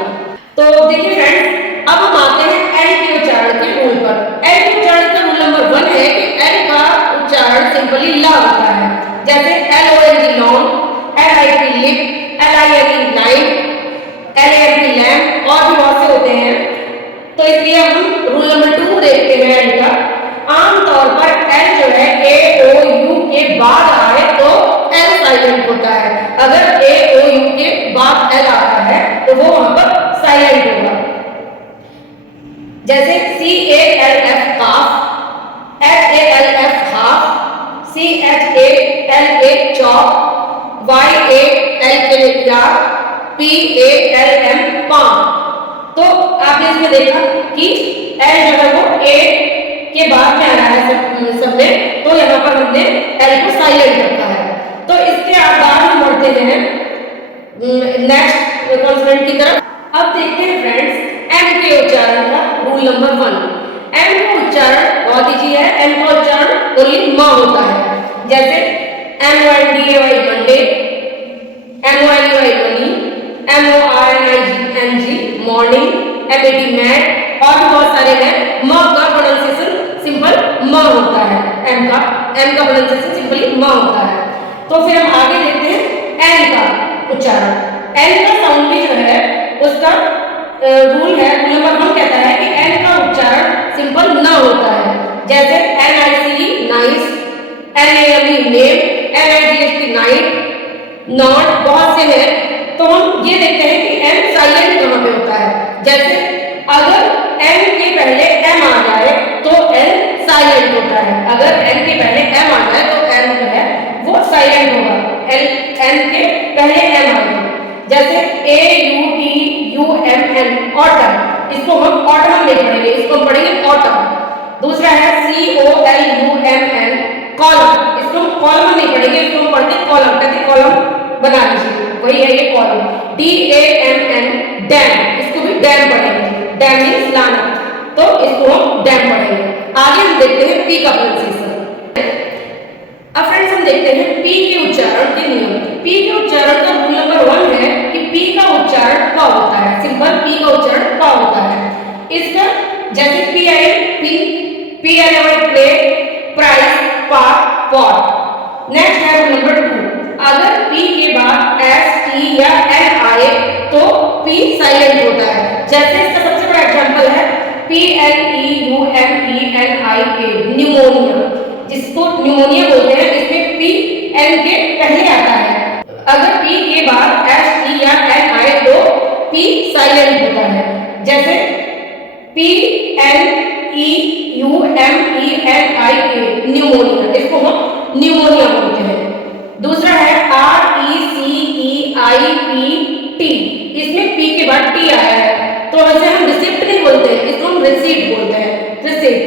तो देखिए फ्रेंड्स अब हम आते हैं एल के उच्चारण के रूल पर। एल के उच्चारण का रूल नंबर 1 है कि एल का उच्चारण सिंपली ला होता है। जैसे L O N G long, L I T lip, L I N E line, L A N T lamp, और भी बहुत से होते हैं। तो इसलिए हम रूल नंबर 2 देखते हैं एल का। आमतौर पर एल जो है ए ओ यू के बाद आए तो एल साइलेंट होता है। अगर ए ओ यू के बाद एल आता है तो वो वहां पर साइलेंट होगा। जैसे C A L F calf, H A L F half, C H A L A chalk, Y A L K yolk, P A L M palm. तो आपने इसमें देखा कि एल जो है वो ए के बाद में आ रहा है सब में, तो यहाँ पर हमने एल को साइलेंट रखा है। तो इसके बाद हम बढ़ते हैं नेक्स्ट कॉन्सोनेंट की तरफ। अब देखते हैं फ्रेंड्स एम के उच्चारण का रूल नंबर 1। एम का उच्चारण बहुत इजी है। एम का उच्चारण ओनली म होता है। जैसे MONDAY Monday, MONEY money, MORNING morning, MAT mat और भी बहुत सारे हैं। म का प्रोनाउंसिएशन सिंपल म होता है। एम का प्रोनाउंसिएशन सिंपली म होता है। तो फिर हम आगे देखते हैं एन का उच्चारण। एन का साउंड भी जो है उसका रूल है, रूल नंबर 1 कहता है कि एन का उच्चारण सिंपल न होता है। जैसे NICE nice, NAME name, NIGHT night, not, बहुत से हैं। तो हम ये देखते हैं कि एम साइलेंट कहाँ पे होता है। जैसे अगर एम के पहले एम आ जाए तो एम साइलेंट होता है। अगर एम के पहले एम आ जाए तो एम जो है वो साइलेंट होगा। एम के पहले एम आएगा। जैसे AUTUMN ऑटम, इसको हम ऑटम नहीं पढ़ेंगे, इसको हम पढ़ेंगे ऑटम। दूसरा है COLUMN कॉलम, इसको हम कॉलम नहीं पढ़ेंगे, इसको हम पढ़ते हैं कॉलम, ताकि कॉलम बना लीजिए, वही है ये कॉलम। DAMN डैम, इसको भी डैम पढ़ेंगे। डैम मींस लाना, तो इसको हम डैम पढ़ेंगे। आगे हम देखते हैं पी का प्रोनाउंसिएशन। अब फ्रेंड्स हम देखते हैं पी के उच्चारण के नियम। पी के उच्चारण का रूल नंबर 1 है कि पी का उच्चारण प होता है। सिंपल पी का उच्चारण प होता है। इसका जैसे PI play, price, park, pot. Next है रूल नंबर 2। अगर पी के बाद ST या N आए तो पी साइलेंट होता है। जैसे इसका सबसे बड़ा एग्जांपल है PNEUMENIA न्यूमोनिया, जिसको न्यूमोनिया बोलते हैं। इसमें पी एन के पहले आता है। अगर पी के बाद ST या N आए तो पी साइलेंट होता है। जैसे PNEUMENIA न्यूमोनिया, इसको हम न्यूमोनिया बोलते हैं। दूसरा है RECEIPT, इसमें पी के बाद टी आया है, तो वैसे हम रिसिप्ट नहीं बोलते हैं, इसको हम रिसीट बोलते हैं, रिसीट।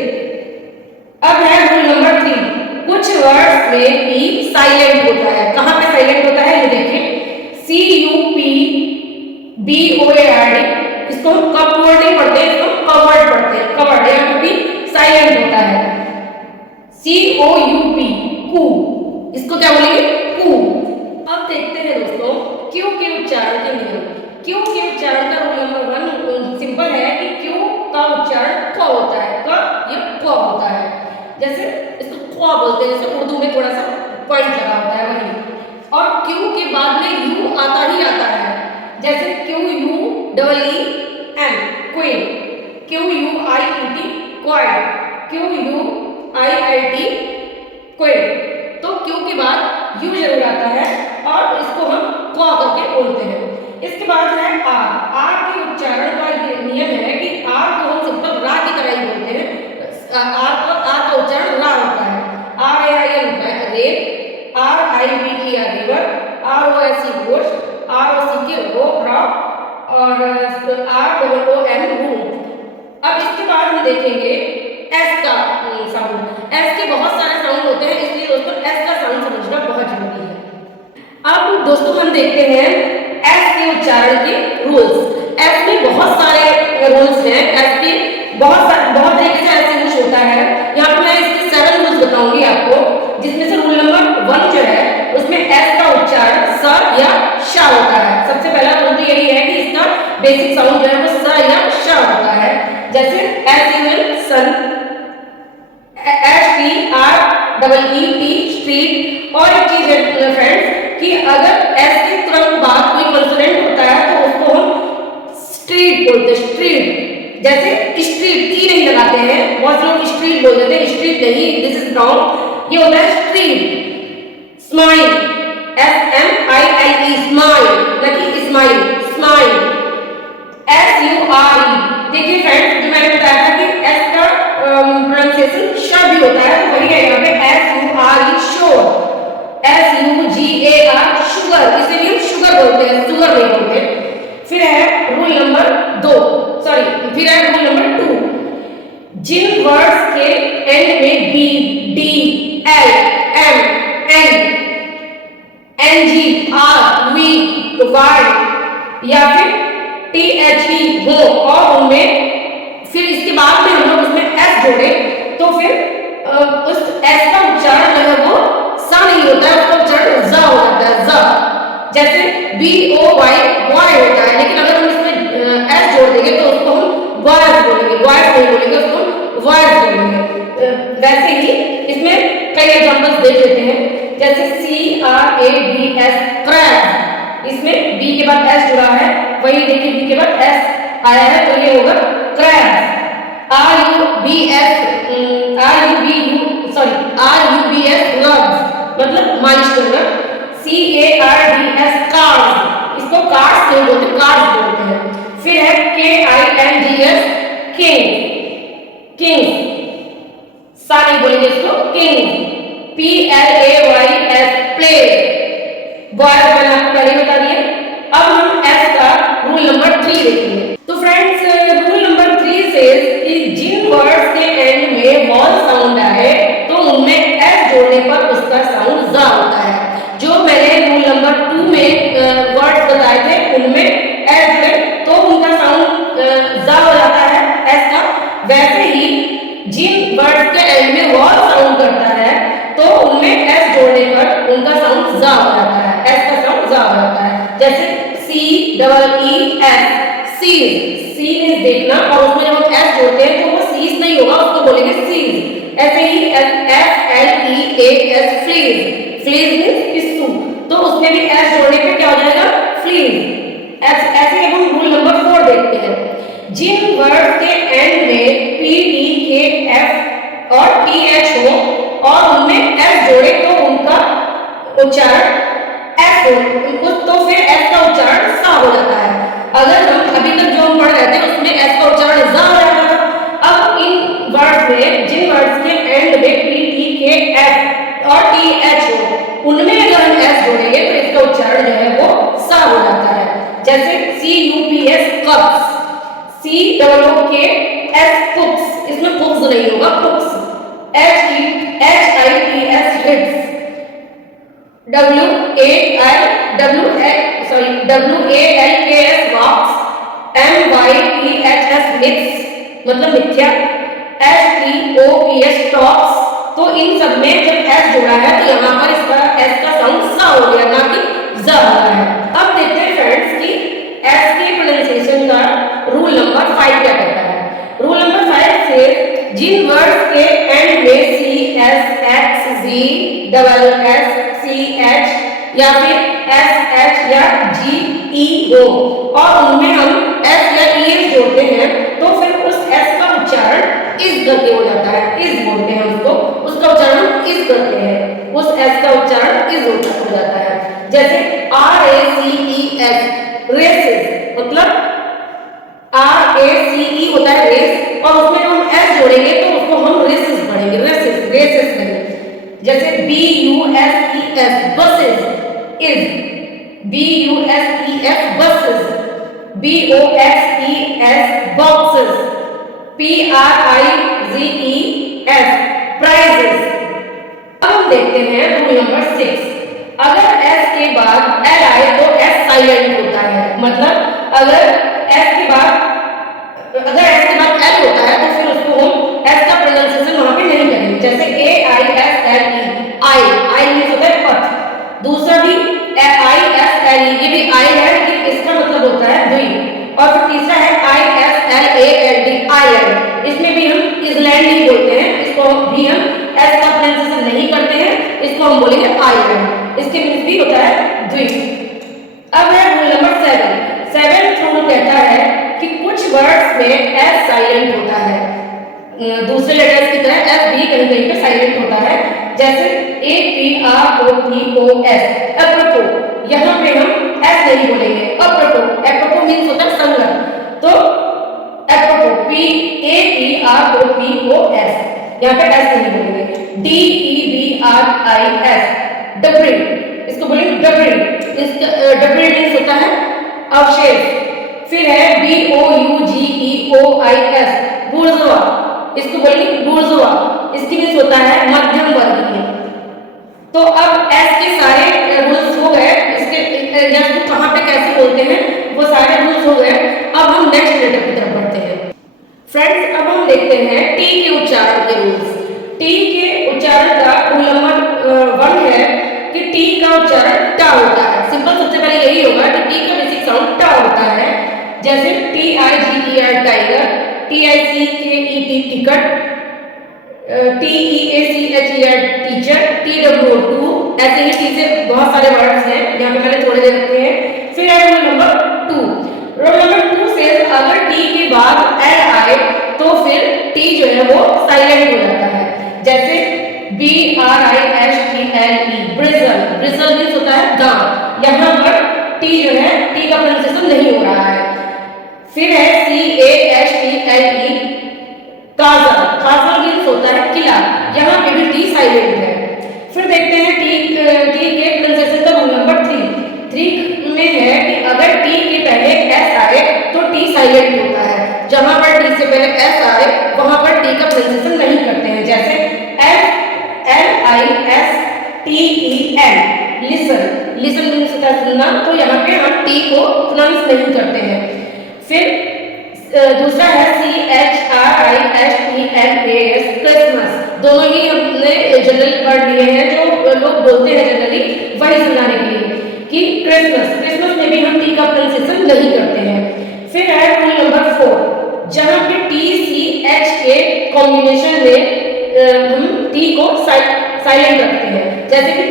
अब है रूल नंबर 3। कुछ वर्ड्स में पी साइलेंट होता है। कहां पे साइलेंट होता है ये देखिए। CUPBOARD, इसको हम कपवर्ड नहीं पढ़ते, इसको कवर्ड पढ़ते हैं। कवर्ड, यहाँ पे पी साइलेंट होता है। COUP कू, इसको क्या बोलेंगे? कू। अब देखते हैं दोस्तों क्यू के उच्चारण के नियम। क्यू के उच्चारण का रूल नंबर 1 सिंपल है कि क्यू का उच्चारण क होता है। क या क होता है। जैसे इसको क बोलते हैं, जैसे उर्दू में थोड़ा सा पॉइंट लगा होता है वही। और क्यू के बाद में यू आता ही आता है। जैसे QUEEN queen, QUIET quite, QUILT quit. तो क्यू के बाद यू जरूर आता है और इसको हम क करके बोलते हैं। इसके बाद है आर। आर के उच्चारण का ये नियम है कि आर को हम सिंपल रा की तरह ही बोलते हैं। आर का उच्चारण रा होता है। RAIN रेत, RIVER river, ROSE Ghosh, ROCK rock और ROOM रूम। अब इसके बाद हम देखेंगे एस का साउंड। एस के बहुत सारे साउंड होते हैं, इसलिए दोस्तों एस का साउंड समझना बहुत जरूरी है। अब दोस्तों हम देखते हैं एस के उच्चारण के रूल्स। एस में बहुत सारे रूल्स हैं। एस के बहुत तरीके से ऐसे यूज होता है। यहाँ पे मैं इसके 7 रूल्स बताऊंगी आपको, जिसमें से रूल नंबर 1 जो है उसमें एस का उच्चारण स या श होता है। सबसे पहला रूल तो यही है कि इसका बेसिक साउंड जो है वो स या श होता है। जैसे सन, STREET स्ट्रीट। और एक चीज है फ्रेंड्स कि अगर एस के तुरंत बाद कोई कॉन्सोनेंट होता है तो उसको हम स्ट्रीट बोलते हैं। स्ट्रीट, जैसे स्ट्रीट ई नहीं लगाते हैं, बहुत लोग स्ट्रीट बोल देते हैं, स्ट्रीट नहीं, दिस इज रॉन्ग। ये होता है स्ट्रीट। स्माइल, SMILE स्माइल, ना कि स्माइल, स्माइल। SURE, देखिए फ्रेंड्स जो मैंने बताया था कि एस का प्रोनाउंसिएशन श भी होता है, तो वही है यहाँ पे SURE श्योर। SUGAR शुगर, इसे भी हम शुगर बोलते हैं, शुगर नहीं बोलते। फिर है रूल नंबर 2। जिन वर्ड्स के एंड में B, D, L, M, N, NG, R, V, Y, या फिर TH ही हो और उनमें फिर इसके बाद में हम लोग उसमें S जोड़े तो फिर उस S का उच्चारण जो है वो सा नहीं होता है, उसका उच्चारण ज हो जाता है, ज। जैसे BOY बॉय होता है, लेकिन अगर हम इसमें S जोड़ देंगे तो उसको हम बॉयज बोलेंगे, बॉयज नहीं बोलेंगे, उसको हम बॉयज बोलेंगे। वैसे ही इसमें कई एग्जांपल्स देख लेते हैं, जैसे CRABS क्रैब, इसमें B के बाद S जुड़ा है, वही देखिए B के बाद S आया है तो ये होगा क्रैब। RUBS gloves मतलब मालिश करना। CARDS कार्ड्स, इसको कार्ड्स नहीं बोलते, कार्ड्स बोलते हैं। फिर है KINGS किंग, किंग्स सा नहीं बोलेंगे इसको, किंग। PLAYS प्ले, बॉयज मैंने आपको पहले बता दिया। अब हम S का रूल नंबर 3 देखेंगे। तो फ्रेंड्स रूल नंबर 3 से जिन वर्ड्स के एंड में वॉल साउंड आए तो उनमें S जोड़ने पर उसका साउंड ज होता है। जो मैंने रूल नंबर 2 में वर्ड्स बताए थे उनमें S जुड़े तो उनका साउंड ज हो जाता है S का, वैसे ही जिन वर्ड्स के एंड में वॉल साउंड करता है तो उनमें S जोड़ने पर उनका साउंड ज हो जाता है, S का साउंड ज हो जाता है। जैसे CEES सीज, सी देखना और उसमें जब हम S जोड़ते हैं तो वो सीज नहीं होगा, उसको बोलेंगे सीज। ऐसे ही FLEAS फ्लीज, फ्लीज मींस पिस्सू, तो उसमें भी S जोड़ने पे क्या हो जाएगा, फ्लीज। ऐसे हम रूल नंबर 4 देखते हैं। जिन वर्ड के एंड में PDKF और TH हो और उनमें S जोड़े तो उनका उच्चारण S हो, तो फिर S का उच्चारण सा हो जाता है। अगर हम अभी तक जो हम पढ़ रहे थे उसमें S का उच्चारण ज हो जाता था। अब इन वर्ड्स में जिन वर्ड्स के एंड में PDKF और TH हो उनमें अगर हम S जोड़ेंगे तो इसका उच्चारण जो है वो सा हो जाता है। जैसे CUPS कप्स, COOKS कुक्स, इसमें कुक्स नहीं होगा, कुक्स। HITS हिट्स, WALKS वॉक्स, MYTHS मिथ्स मतलब मिथ्या, STOPS टॉप्स। तो इन सब में जब S जोड़ा है तो यहाँ पर इसका S का साउंड सा हो गया, ना कि ज हो रहा है। अब देखते हैं फ्रेंड्स कि S के प्रोनाउंसिएशन का रूल नंबर 5 क्या कहता है। रूल नंबर 5 से जिन वर्ड्स के एंड में CS, X, Z, SSCH या फिर SH या GE हो और उनमें हम S या ES जोड़ते हैं तो फिर उस S का उच्चारण इस करके हो जाता है, इस बोलते हैं उसको, उसका उच्चारण इस करते हैं, उस S का उच्चारण इस हो जाता है। जैसे RACES रेसेस, मतलब RACE होता है रेस और उसमें हम S जोड़ेंगे तो उसको हम रेसेस पढ़ेंगे, रेसेस, रेसेस करेंगे। जैसे BUSES buses, is, BUSES buses, BOXES boxes, PRIZES prizes। अब हम देखते हैं रूल नंबर 6। अगर S के बाद L आए तो S साइलेंट होता है, मतलब अगर S के बाद L होता है तो फिर उसको हम S का प्रोनाउंसिएशन वहां पे नहीं करेंगे। जैसे AISLE आई मींस होता है पथ, दूसरा भी ISLE, ये भी I है लेकिन इसका मतलब होता है द्वीप, और फिर तीसरा है ISLAND आइलैंड, इसमें भी हम इसलैंड ही बोलते हैं, इसको भी हम S का प्रोनाउंसिएशन नहीं करते हैं, इसको हम बोलेंगे आइलैंड, इसके मींस भी होता है द्वीप। अब है रूल नंबर 7। 7th रूल कहता है कि कुछ वर्ड्स में S साइलेंट होता है, दूसरे लेटर्स की तरह S भी कहीं कहीं पे साइलेंट होता है। जैसे APROPOS अप्रोपो, यहाँ पे हम S नहीं बोलेंगे, अप्रोपो, अप्रोपो मींस होता है संगत, तो अप्रोपो APROPOS, यहाँ पे S नहीं बोलेंगे। DEBRIS डबरी, इसको बोलेंगे डबरी, इसका डबरी मींस होता है अवशेष। फिर है BOUGEOIS बुर्जुआ, इसको बोलेंगे बुर्जुआ, इसकी मींस होता है मध्यम वर्गीय। तो अब S के सारे रूल्स हो गए, इसके S को कहाँ पे कैसे बोलते हैं वो सारे हम नेक्स्ट लेटर की तरफ बढ़ते हैं। फ्रेंड्स, अब हम देखते हैं टी के उच्चारण के रूल्स। टी के उच्चारण का रूल नंबर 1 है कि टी का उच्चारण टा होता है। सिंपल सबसे पहले यही होगा कि टी का बेसिक साउंड टा होता है। जैसे TIGER tiger, TICKET ticket, TEACHER teacher, TWO ऐसे ही टी से बहुत सारे वर्ड्स हैं, यहाँ पे मैंने थोड़े दे रखे हैं। फिर है रूल नंबर 2। रूल नंबर 2 से अगर टी के बाद एल आए तो फिर टी जो है वो साइलेंट हो जाता है। जैसे BRISTLE ब्रिजल, ब्रिजल मींस होता है दांत, यहाँ पर टी जो है टी का प्रोनाउंसिएशन नहीं हो रहा है। फिर है CASTLE काजल, काजल मींस होता है किला, यहाँ पे भी टी साइलेंट है। फिर देखते हैं टी के प्रोनाउंसिएशन का रूल नंबर 3 में है कि अगर टी के पहले एस आए तो टी साइलेंट होता है। जहां पर टी से पहले एस आए वहां पर टी का प्रोनाउंसिएशन नहीं करते हैं। जैसे LISTEN लिसन, लिसन मींस होता है सुनना, तो यहाँ पे हम टी को प्रोनाउंस नहीं करते हैं। फिर दूसरा है CHRISTMAS क्रिसमस, दोनों ही हमने जनरल वर्ड लिए हैं जो लोग बोलते हैं जनरली, वही समझाने के लिए कि क्रिसमस, क्रिसमस में भी हम टी का प्रोनाउंसिएशन नहीं करते हैं। फिर है रूल नंबर 4, जहां पे TCH के कॉम्बिनेशन में हम टी को साइलेंट रखते हैं। जैसे कि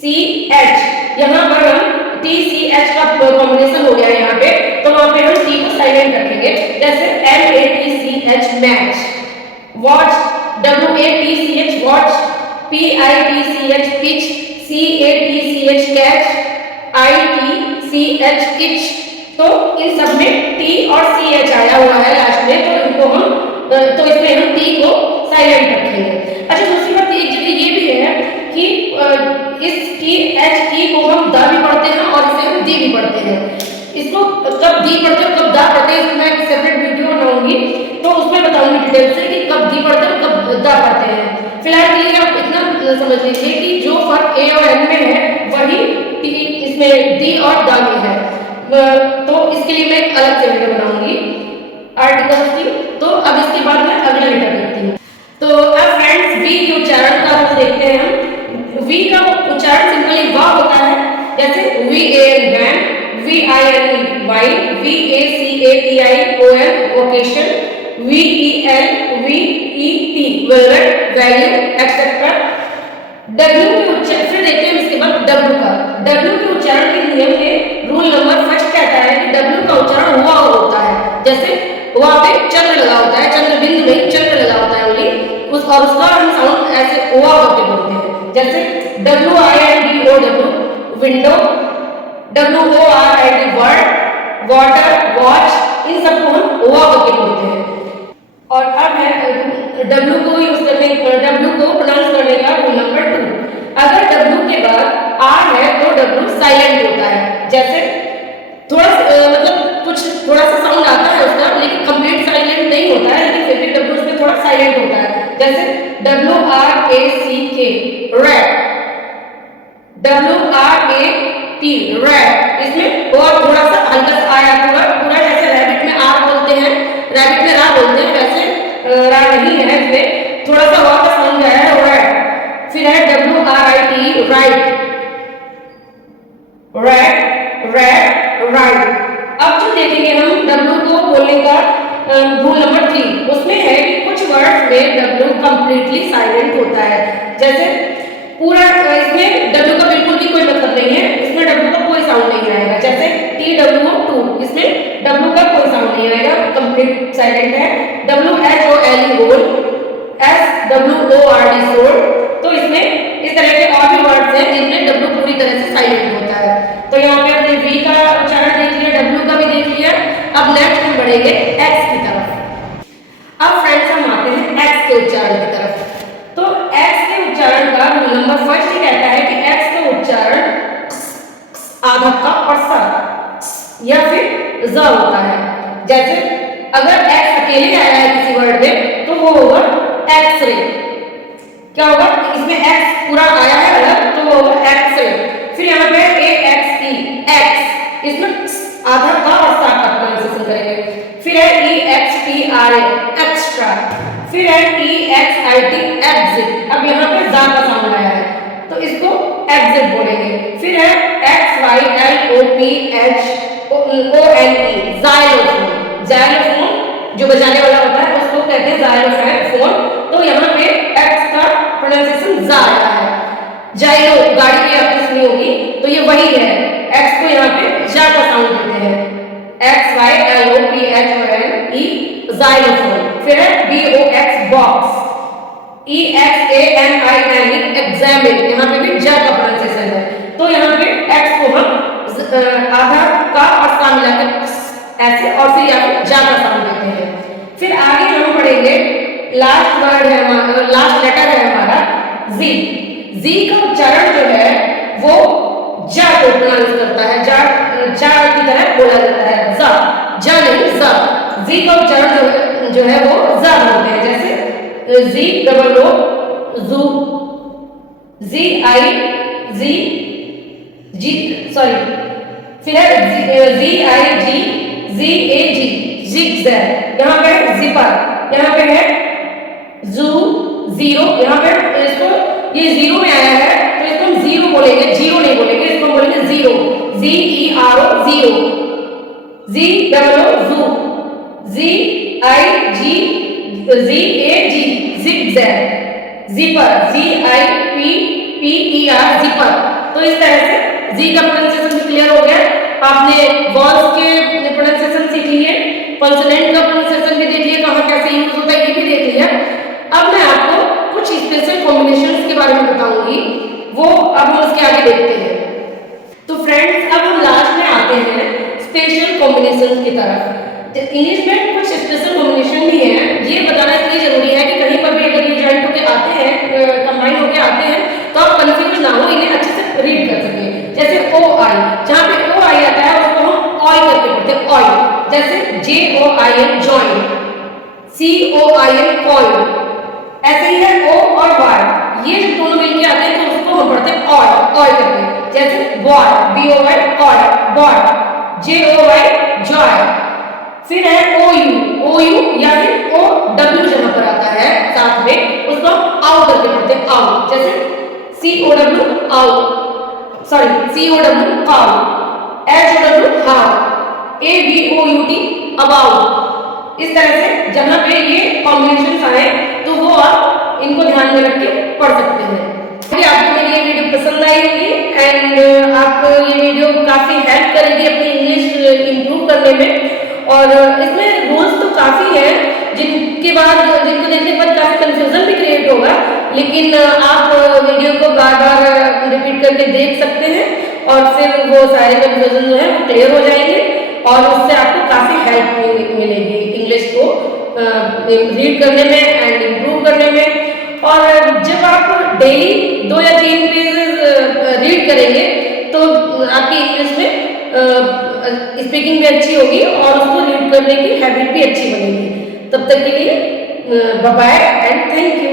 TCH, यहाँ पर हम TCH का कॉम्बिनेशन हो गया है यहाँ पे, तो वहां पे हम टी को साइलेंट रखेंगे। जैसे MATCH match, watch, WATCH watch, PITCH pitch, CATCH catch, ITCH etch, तो इन सब में टी और CH आया हुआ है लास्ट में, तो इनको हम तो इसमें हम टी को साइलेंट रखेंगे। अच्छा, दूसरी बात एक जगह ये भी है कि इस THE को हम दा भी पढ़ते हैं और इसे हम दी भी पढ़ते हैं। इसको कब दी पढ़ते हैं कब दा पढ़ते हैं, इसमें एक सेपरेट वीडियो बनाऊंगी तो उसमें बताऊंगी डिटेल से कि कब दी पढ़ते हैं कब दा पढ़ते हैं। फिलहाल के लिए आप इतना समझ लीजिए कि जो फर्क ए और एन में है वही इसमें दी और दा में है। तो इसके लिए मैं एक अलग से वीडियो बनाऊंगी आर्टिकल की। तो अब इसके बाद मैं अगला लेटर देखती हूँ। तो अब फ्रेंड्स, वी के उच्चारण का रूप देखते हैं हम। वी का उच्चारण सिंपली वाह होता है। जैसे VAN van, VINE Y, VACATION vocation, VEL VET velvet value etcetera. W के उच्चारण फिर देखते हैं इसके बाद W का। W के उच्चारण के नियम में रूल नंबर 1 कहता है कि W का उच्चारण हुआ होता है। जैसे वहां पे चंद्र लगा होता है, चंद्र बिंदु में चंद्र लगा होता है ओनली, और उसका हम साउंड ऐसे ओआ करके बोलते हैं। जैसे WINDOW window, WORD word, water watch, इन सबको हम ओआ करके बोलते हैं। और अब है W को यूज करने, W को प्रोनाउंस करने का रूल नंबर 2। अगर W के बाद R है तो W साइलेंट होता है। जैसे थोड़ा मतलब कुछ थोड़ा सा साउंड आता है उसका, लेकिन कंप्लीट साइलेंट नहीं होता है, लेकिन फिर भी W उसमें थोड़ा साइलेंट होता है। जैसे WRACK रैट, WRAT रैट, इसमें और थोड़ा सा हल्का सा आया, पूरा जैसे रैबिट में आर बोलते हैं, रैबिट में रा बोलते हैं, वैसे रा नहीं है, इसमें थोड़ा सा और का साउंड आया है रैट। फिर है WRIT right, rat rat right. अब जो देखेंगे हम W को बोलने का रूल नंबर 3, उसमें है कि कुछ वर्ड्स में W कंप्लीटली साइलेंट होता है। जैसे पूरा इसमें W का बिल्कुल भी कोई मतलब नहीं है, इसमें W का कोई साउंड नहीं आएगा। जैसे TWO2, इसमें W का कोई साउंड नहीं आएगा, कंप्लीट साइलेंट है। WHOLE होल, SWORD सोल, तो इसमें इस तरह के और भी वर्ड्स हैं जिनमें W पूरी तरह से साइलेंट होता है। तो यहाँ पे हमने V का उच्चारण देख लिया, W का भी देख लिया। अब नेक्स्ट हम बढ़ेंगे X की तरफ। अब फ्रेंड्स हम आते हैं X के उच्चारण की तरफ। तो X के उच्चारण का रूल नंबर 1 कहता है कि X का उच्चारण आधा का और स या फिर ज होता है। जैसे अगर X अकेले आया है किसी वर्ड में तो वो होगा एक्सरे। क्या होगा, इसमें X पूरा आया है अलग तो वो होगा एक्सरे। फिर यहाँ पे AXE एक्स, इसमें आधा का और सा का प्रोनाउंसिएशन प्रोनाउंसिएशन करेंगे। फिर है EXTRA एक्स्ट्रा, फिर है EXIT एग्जिट। अब यहाँ पे जा का साउंड आया है तो इसको एग्जिट बोलेंगे। फिर है XYLOPHONE जाइलोफोन। जाइलोफोन जो बजाने वाला होता है उसको कहते हैं जाइलोफोन। तो यहाँ पे एक्स का प्रोनाउंसिएशन जा आया है। जाइलो गाड़ी की आपने सुनी होगी तो ये वही है, एक्स को यहाँ पे जा का साउंड देते हैं, XYLOPHONE जाइलोफोन। फिर है BOX बॉक्स, EXAMINE एग्जामिन, यहाँ पे भी जा का प्रोनाउंसिएशन है। तो यहाँ पे एक्स को हम आधा का और सा मिलाकर ऐसे और फिर यहाँ पे जा का साउंड देते हैं। फिर आगे हम पढ़ेंगे लास्ट वर्ड है हमारा, लास्ट लेटर है हमारा जी। जी का उच्चारण जो है वो जा को प्रोनाउंस करता है, जा की तरह बोला जाता है, जा जा नहीं जा। जी का उच्चारण जो है वो जा बोलते हैं, जैसे जी डबल ओ जू, जी आई जी जी सॉरी, फिर है ZIG ZAG जिगजैग, यहाँ पे है जिपर, यहाँ पे है जू जीरो, यहाँ पे इसको ये जीरो में आया है तो इसको हम जीरो बोलेंगे, जीरो नहीं बोलेंगे, इसको बोलेंगे जीरो, ZERO जीरो, ZOO जू, ZIG ZAG zigzag, zipper ZIPPER zipper. तो इस तरह से जी का प्रोनाउंसिएशन भी क्लियर हो गया। आपने वॉल्स के प्रोनाउंसिएशन सीख लिए, कॉन्सोनेंट का प्रोनाउंसिएशन भी देख लिया, कहाँ कैसे यूज होता है ये भी देख लिया। अब मैं आपको कुछ स्पेशल कॉम्बिनेशंस के बारे में बताऊंगी, वो अब हम उसके आगे देखते हैं। तो फ्रेंड्स अब हम लास्ट में आते हैं स्पेशल कॉम्बिनेशन की तरफ। इंग्लिश में कुछ स्पेशल कॉम्बिनेशन भी है, ये बताना इसलिए जरूरी है कि कहीं पर भी अगर ये ज्वाइंट होकर आते हैं, कंबाइन होकर आते हैं तो आप कंफ्यूज ना हो, इन्हें अच्छे से रीड कर सकें। जैसे OI, जहाँ पे OI आता है उसको हम ऑय करके पढ़ते हैं, ऑय। जैसे JOIN जॉइन, COIN कॉइन, ऐसे ही है O और Y, ये जो दोनों मिलके आते हैं तो उसको हम पढ़ते हैं ऑय, ऑय करके। जैसे बॉय, BOY ऑय बॉय, JOY जॉय। फिर है OU या फिर OW जहाँ पर आता है साथ में उसको हम आउ करके पढ़ते हैं, आउ। जैसे COW आउ, sorry COW cow, HOW how, ABOUT about. इस तरह से जहां पे ये कॉम्बिनेशन आए तो वो आप इनको ध्यान में रख के पढ़ सकते हैं। अगर आपको मेरी ये वीडियो पसंद आई होगी एंड आपको ये वीडियो काफी हेल्प करेगी अपनी इंग्लिश इंप्रूव करने में, और इसमें रूल्स तो काफी हैं जिनको देखने पर काफी कंफ्यूजन भी क्रिएट होगा, लेकिन आप वीडियो को बार बार रिपीट करके देख सकते हैं और फिर वो सारे कंफ्यूजन जो है वो क्लियर हो जाएंगे और उससे आपको काफी हेल्प मिलेगी इंग्लिश को रीड करने में एंड इम्प्रूव करने में। और जब आप डेली 2 या 3 पेजेस रीड करेंगे तो आपकी इंग्लिश में स्पीकिंग भी अच्छी होगी और उसको रीड करने की हैबिट भी अच्छी बनेगी। तब तक के लिए bye bye and thank you.